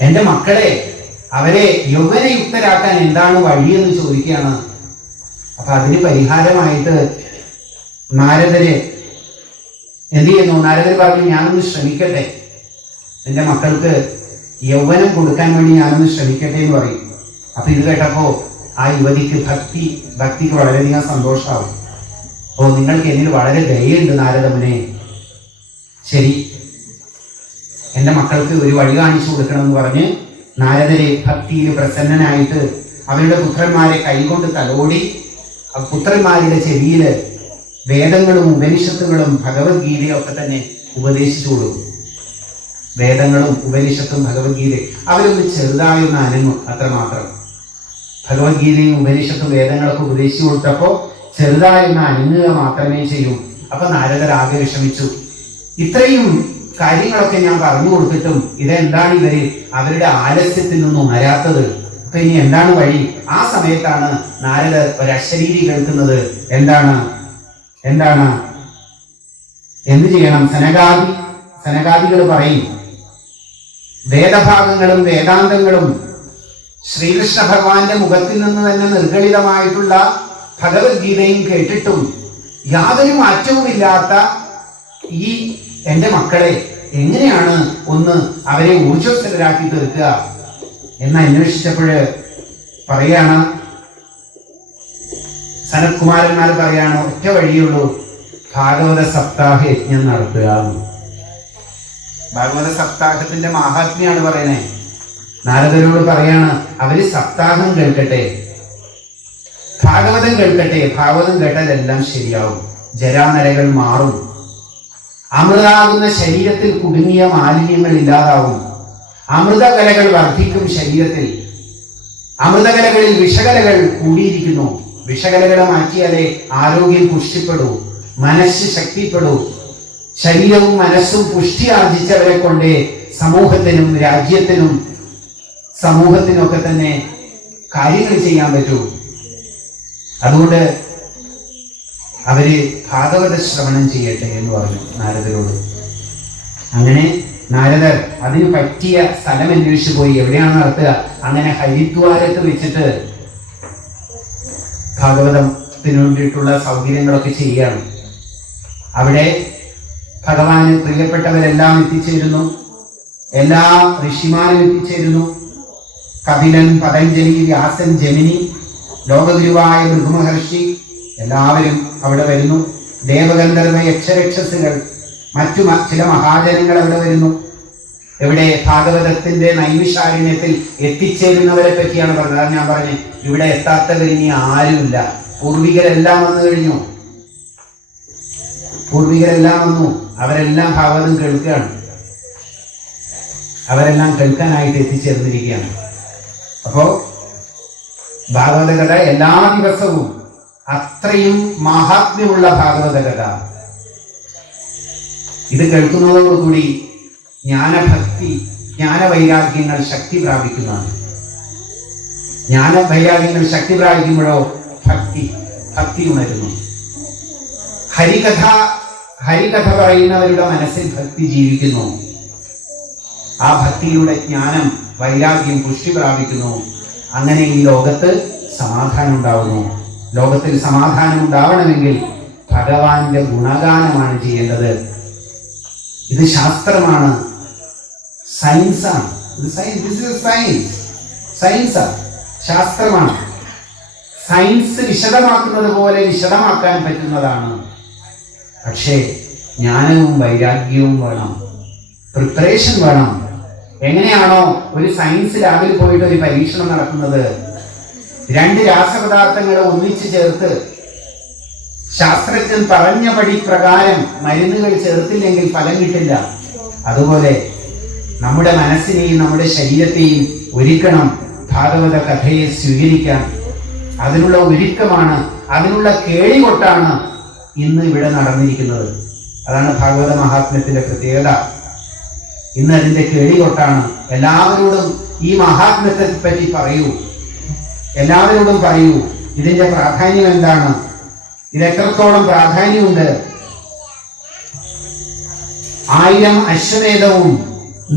എന്റെ മക്കളെ, അവരെ യൗവനയുക്തരാക്കാൻ എന്താണ് വഴിയെന്ന് ചോദിക്കുകയാണ്. അപ്പൊ അതിന് പരിഹാരമായിട്ട് നാരദര് എന്ത് ചെയ്യുന്നു? നാരദർ പറഞ്ഞു, ഞാനൊന്ന് ശ്രമിക്കട്ടെ, എന്റെ മക്കൾക്ക് യൗവനം കൊടുക്കാൻ വേണ്ടി ഞാനൊന്ന് ശ്രമിക്കട്ടെ എന്ന് പറയും. അപ്പൊ ഇത് കേട്ടപ്പോ ആ യുവതിക്ക് ഭക്തിക്ക് വളരെയധികം സന്തോഷമാവും. നിങ്ങൾക്ക് എന്നിൽ വളരെ ദയുണ്ട് നാരദമുനെ. ശരി, എന്റെ മക്കൾക്ക് ഒരു വഴി കാണിച്ചു കൊടുക്കണം എന്ന് പറഞ്ഞ് നാരദരെ ഭക്തിയിൽ പ്രസന്നനായിട്ട് അവരുടെ പുത്രന്മാരെ കൈകൊണ്ട് തലോടി പുത്രന്മാരുടെ ചെവിയില് വേദങ്ങളും ഉപനിഷത്തുകളും ഭഗവത്ഗീതയും ഒക്കെ തന്നെ ഉപദേശിച്ചു കൊടുക്കും. വേദങ്ങളും ഉപനിഷത്തും ഭഗവത്ഗീതയും അവരൊന്ന് ചെറുതായൊന്ന് അനങ്ങും, അത്രമാത്രം. ഭഗവത്ഗീതയും ഉപനിഷത്തും വേദങ്ങളൊക്കെ ഉപദേശിച്ചു കൊടുത്തപ്പോ ചെറുതായൊന്ന് അനങ്ങുക മാത്രമേ ചെയ്യൂ. അപ്പൊ നാരദർ ആകെ വിഷമിച്ചു. ഇത്രയും കാര്യങ്ങളൊക്കെ ഞാൻ പറഞ്ഞു കൊടുത്തിട്ടും ഇതെന്താണ് ഇവര് അവരുടെ ആലസ്യത്തിൽ നിന്നും ഉണരാത്തത്? അപ്പൊ ഇനി എന്താണ് വഴി? ആ സമയത്താണ് നാരദർ ഒരശരീരി കേൾക്കുന്നത്. എന്താണ് എന്ത് ചെയ്യണം? സനകാദികൾ പറയും, വേദഭാഗങ്ങളും വേദാന്തങ്ങളും ശ്രീകൃഷ്ണ ഭഗവാന്റെ മുഖത്തിൽ നിന്ന് തന്നെ നിർഗളിതമായിട്ടുള്ള ഭഗവത്ഗീതയും കേട്ടിട്ടും യാതൊരു മാറ്റവുമില്ലാത്ത ഈ എന്റെ മക്കളെ എങ്ങനെയാണ് ഒന്ന് അവരെ ഊർജ്ജസ്വലരാക്കി തീർക്കുക എന്ന് അന്വേഷിച്ചപ്പോൾ പറയാണ്, സനത്കുമാരന്മാർ പറയാണ്, ഒറ്റ വഴിയുള്ളൂ, ഭാഗവത സപ്താഹ യജ്ഞം നടത്തുക. ഭാഗവത സപ്താഹത്തിന്റെ മഹാത്മ്യാണ് പറയണേ. നാരദരോട് പറയാണ്, അവര് സപ്താഹം കേൾക്കട്ടെ, ഭാഗവതം കേൾക്കട്ടെ. ഭാഗവതം കേട്ടാൽ എല്ലാം ശരിയാവും, ജരാനരകൾ മാറും, അമൃതാകുന്ന ശരീരത്തിൽ കുടുങ്ങിയ മാലിന്യങ്ങൾ ഇല്ലാതാവും, അമൃതകലകൾ വർദ്ധിക്കും ശരീരത്തിൽ. അമൃതകലകളിൽ വിഷകലകൾ കൂടിയിരിക്കുന്നു. വിഷകലകളെ മാറ്റിയാലേ ആരോഗ്യം പുഷ്ടിപ്പെടൂ, മനസ്സ് ശക്തിപ്പെടൂ. ശരീരവും മനസ്സും പുഷ്ടി ആർജിച്ചവരെ കൊണ്ട് സമൂഹത്തിനും രാജ്യത്തിനും സമൂഹത്തിനൊക്കെ തന്നെ കാര്യങ്ങൾ ചെയ്യാൻ പറ്റൂ. അതുകൊണ്ട് അവര് ഭാഗവത ശ്രവണം ചെയ്യട്ടെ എന്ന് പറഞ്ഞു നാരദരോട്. അങ്ങനെ നാരദർ അതിന് പറ്റിയ സ്ഥലം അന്വേഷിച്ചു പോയി. എവിടെയാണ് നടത്തുക? അങ്ങനെ ഹരിദ്വാരത്ത് വെച്ചിട്ട് ഭാഗവതത്തിന് വേണ്ടിയിട്ടുള്ള സൗകര്യങ്ങളൊക്കെ ചെയ്യുകയാണ്. അവിടെ ഭഗവാന് പ്രിയപ്പെട്ടവരെല്ലാം എത്തിച്ചേരുന്നു, എല്ലാ ഋഷിമാരും എത്തിച്ചേരുന്നു. കപിലൻ, പതഞ്ജലി, വ്യാസൻ, ജമിനി, ലോകഗുരുവായ ഭൃഗു മഹർഷി എല്ലാവരും അവിടെ വരുന്നു. ദേവഗന്ധർവ യക്ഷരക്ഷസുകൾ മറ്റു ചില മഹാജനങ്ങൾ എവിടെ വരുന്നു? എവിടെ? ഭാഗവതത്തിന്റെ നൈമിഷാരണ്യത്തിൽ എത്തിച്ചേരുന്നവരെ പറ്റിയാണ് പറഞ്ഞത്. ഞാൻ പറഞ്ഞു, ഇവിടെ എത്താത്തവർ ഇനി ആരുമില്ല. പൂർവികരെല്ലാം വന്നു കഴിഞ്ഞു. പൂർവികരെല്ലാം വന്നു. അവരെല്ലാം ഭാഗവതം കേൾക്കുകയാണ്. അവരെല്ലാം കേൾക്കാനായിട്ട് എത്തിച്ചേർന്നിരിക്കുകയാണ്. അപ്പോ ഭാഗവത കഥ എല്ലാ ദിവസവും അത്രയും മഹാത്മ്യമുള്ള ഭാഗവത കഥ. ഇത് കേൾക്കുന്നതോടുകൂടി ജ്ഞാനഭക്തി, ജ്ഞാനവൈരാഗ്യങ്ങൾ ശക്തി പ്രാപിക്കുന്നതാണ്. ജ്ഞാനവൈരാഗ്യങ്ങൾ ശക്തി പ്രാപിക്കുമ്പോഴോ ഭക്തി ഉണരുന്നു. ഹരികഥ പറയുന്നവരുടെ മനസ്സിൽ ഭക്തി ജീവിക്കുന്നു. ആ ഭക്തിയിലൂടെ ജ്ഞാനം, വൈരാഗ്യം പുഷ്ടി പ്രാപിക്കുന്നു. അങ്ങനെ ഈ ലോകത്ത് സമാധാനം ഉണ്ടാവുന്നു. ലോകത്തിൽ സമാധാനം ഉണ്ടാവണമെങ്കിൽ ഭഗവാന്റെ ഗുണഗാനമാണ് ചെയ്യേണ്ടത്. ഇത് ശാസ്ത്രമാണ്, സയൻസാണ്. സയൻസാണ്, ശാസ്ത്രമാണ്. സയൻസ് വിശദമാക്കുന്നത് പോലെ വിശദമാക്കാൻ പറ്റുന്നതാണ്. പക്ഷേ ജ്ഞാനവും വൈരാഗ്യവും വേണം, പ്രിപ്പറേഷൻ വേണം. എങ്ങനെയാണോ ഒരു സയൻസ് ലാബിൽ പോയിട്ട് ഒരു പരീക്ഷണം നടക്കുന്നത്, 2 രാസപദാർത്ഥങ്ങളെ ഒന്നിച്ചു ചേർത്ത് ശാസ്ത്രജ്ഞൻ പറഞ്ഞ പടി പ്രകാരം മരുന്നുകൾ ചേർത്തില്ലെങ്കിൽ ഫലം കിട്ടില്ല. അതുപോലെ നമ്മുടെ മനസ്സിനെയും നമ്മുടെ ശരീരത്തെയും ഒരുക്കണം ഭാഗവത കഥയെ സ്വീകരിക്കാൻ. അതിനുള്ള ഒരുക്കമാണ്, അതിനുള്ള കേളികൊട്ടാണ് ഇന്ന് ഇവിടെ നടന്നിരിക്കുന്നത്. അതാണ് ഭാഗവത മഹാത്മ്യത്തിന്റെ പ്രത്യേകത. ഇന്ന് അതിന്റെ കേളികൊട്ടാണ്. എല്ലാവരോടും ഈ മഹാത്മ്യത്തെ പറ്റി പറയൂ, എല്ലാവരോടും പറയൂ. ഇതിന്റെ പ്രാധാന്യം എന്താണ്, ഇത് എത്രത്തോളം പ്രാധാന്യമുണ്ട്. 1000 അശ്വമേധവും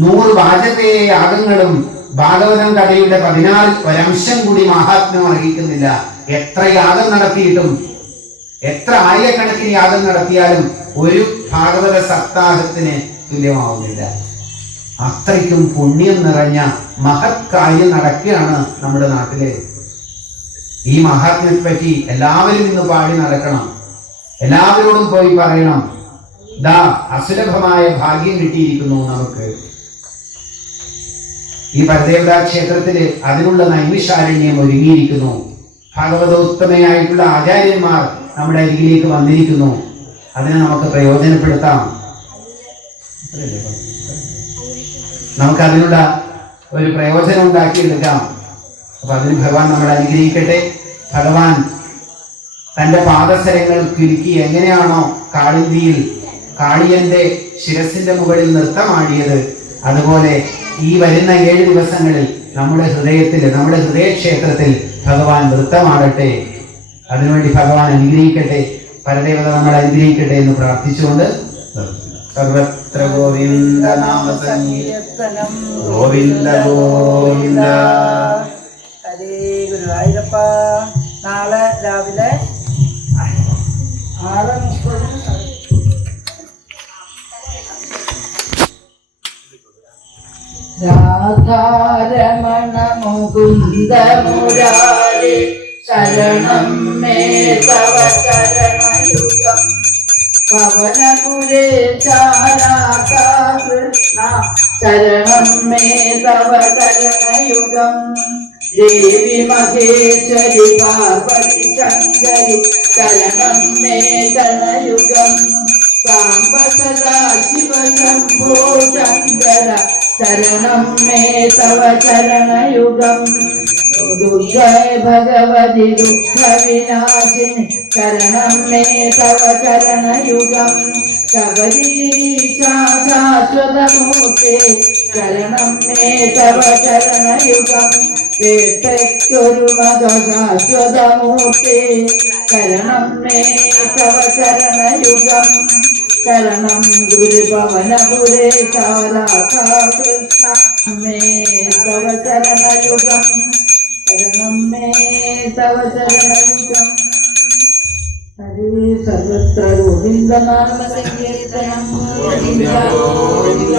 100 വാജപേയ യാഗങ്ങളും ഭാഗവതം കഥയുടെ 14 ഒരംശം കൂടി മഹാത്മ്യം അർഹിക്കുന്നില്ല. എത്ര യാഗം നടത്തിയിട്ടും, എത്ര ആയിരക്കണക്കിന് യാഗം നടത്തിയാലും ഒരു ഭാഗവത സപ്താഹത്തിന് തുല്യമാവുന്നില്ല. അത്രയ്ക്കും പുണ്യം നിറഞ്ഞ മഹത് കാര്യം നടക്കുകയാണ് നമ്മുടെ നാട്ടില്. ഈ മഹാത്മ്യത്തെ പറ്റി എല്ലാവരും ഇന്ന് പാടി നടക്കണം. എല്ലാവരോടും പോയി പറയണം, ദാ അസുലഭമായ ഭാഗ്യം കിട്ടിയിരിക്കുന്നു നമുക്ക്. ഈ പരദേവതാ ക്ഷേത്രത്തില് അതിനുള്ള നൈമിഷാരണ്യം ഒരുങ്ങിയിരിക്കുന്നു. ഭാഗവതോത്തമയായിട്ടുള്ള ആചാര്യന്മാർ നമ്മുടെ അരികിലേക്ക് വന്നിരിക്കുന്നു. അതിനെ നമുക്ക് പ്രയോജനപ്പെടുത്താം. നമുക്കതിനുള്ള ഒരു പ്രയോജനം ഉണ്ടാക്കിയെടുക്കാം. അപ്പൊ അതിന് ഭഗവാൻ നമ്മളെ അനുഗ്രഹിക്കട്ടെ. ഭഗവാൻ തന്റെ പാദസരങ്ങൾ കിലുക്കി എങ്ങനെയാണോ കാളിന്തിയിൽ കാളിയന്റെ ശിരസിന്റെ മുകളിൽ നൃത്തമാടിയത്, അതുപോലെ ഈ വരുന്ന 7 ദിവസങ്ങളിൽ നമ്മുടെ ഹൃദയത്തിൽ, നമ്മുടെ ഹൃദയക്ഷേത്രത്തിൽ ഭഗവാൻ നൃത്തമാടട്ടെ. അതിനുവേണ്ടി ഭഗവാൻ അനുഗ്രഹിക്കട്ടെ, പരദേവത നമ്മളെ അനുഗ്രഹിക്കട്ടെ എന്ന് പ്രാർത്ഥിച്ചുകൊണ്ട് സർവത്ര ഗോവിന്ദ നാമ സങ്കീർത്തനം ഗോവിന്ദ ഗോവിന്ദ. ഹരേ ഗുരുവായൂരപ്പ. നാളെ രാവിലെ 6:30 രാധാരമണ മുകുന്ദ മുരാരി ശരണം മേ തവ ചരണയുഗം പവനപുരേ ചാരാകാ കൃഷ്ണ ശരണം മേ തവ ചരണയുഗം ദേവി മഹേശ്വരി പാർവതി ശങ്കരി ശരണം മേ ചരണയുഗം സാംബ സദാ ശിവ ശംഭോ ശങ്കര ശരണം മേ തവ ചരണയുഗം ദുർഗേ ഭഗവതി ദുഃഖ വിനാശിനി ശരണം മേ തവ ചരണയുഗം ശബരീശാശ്വതമൂർത്തേ ശരണം മേ തവ ചരണയുഗം വേട്ടയ്ക്കൊരു മതശാശ്വതമൂർത്തേ ശരണം മേ തവ ചരണയുഗം ശരണം ഗുരുപവനപുരേ ശാരാകാ കൃഷ്ണ മേ തവ ചരണയുഗം ശരണം മേ തവ ചരണയുഗം. ഹരേ സർവത്ര ഗോവിന്ദ നാമ സങ്കീർത്തനം ഗോവിന്ദ ഗോവിന്ദ.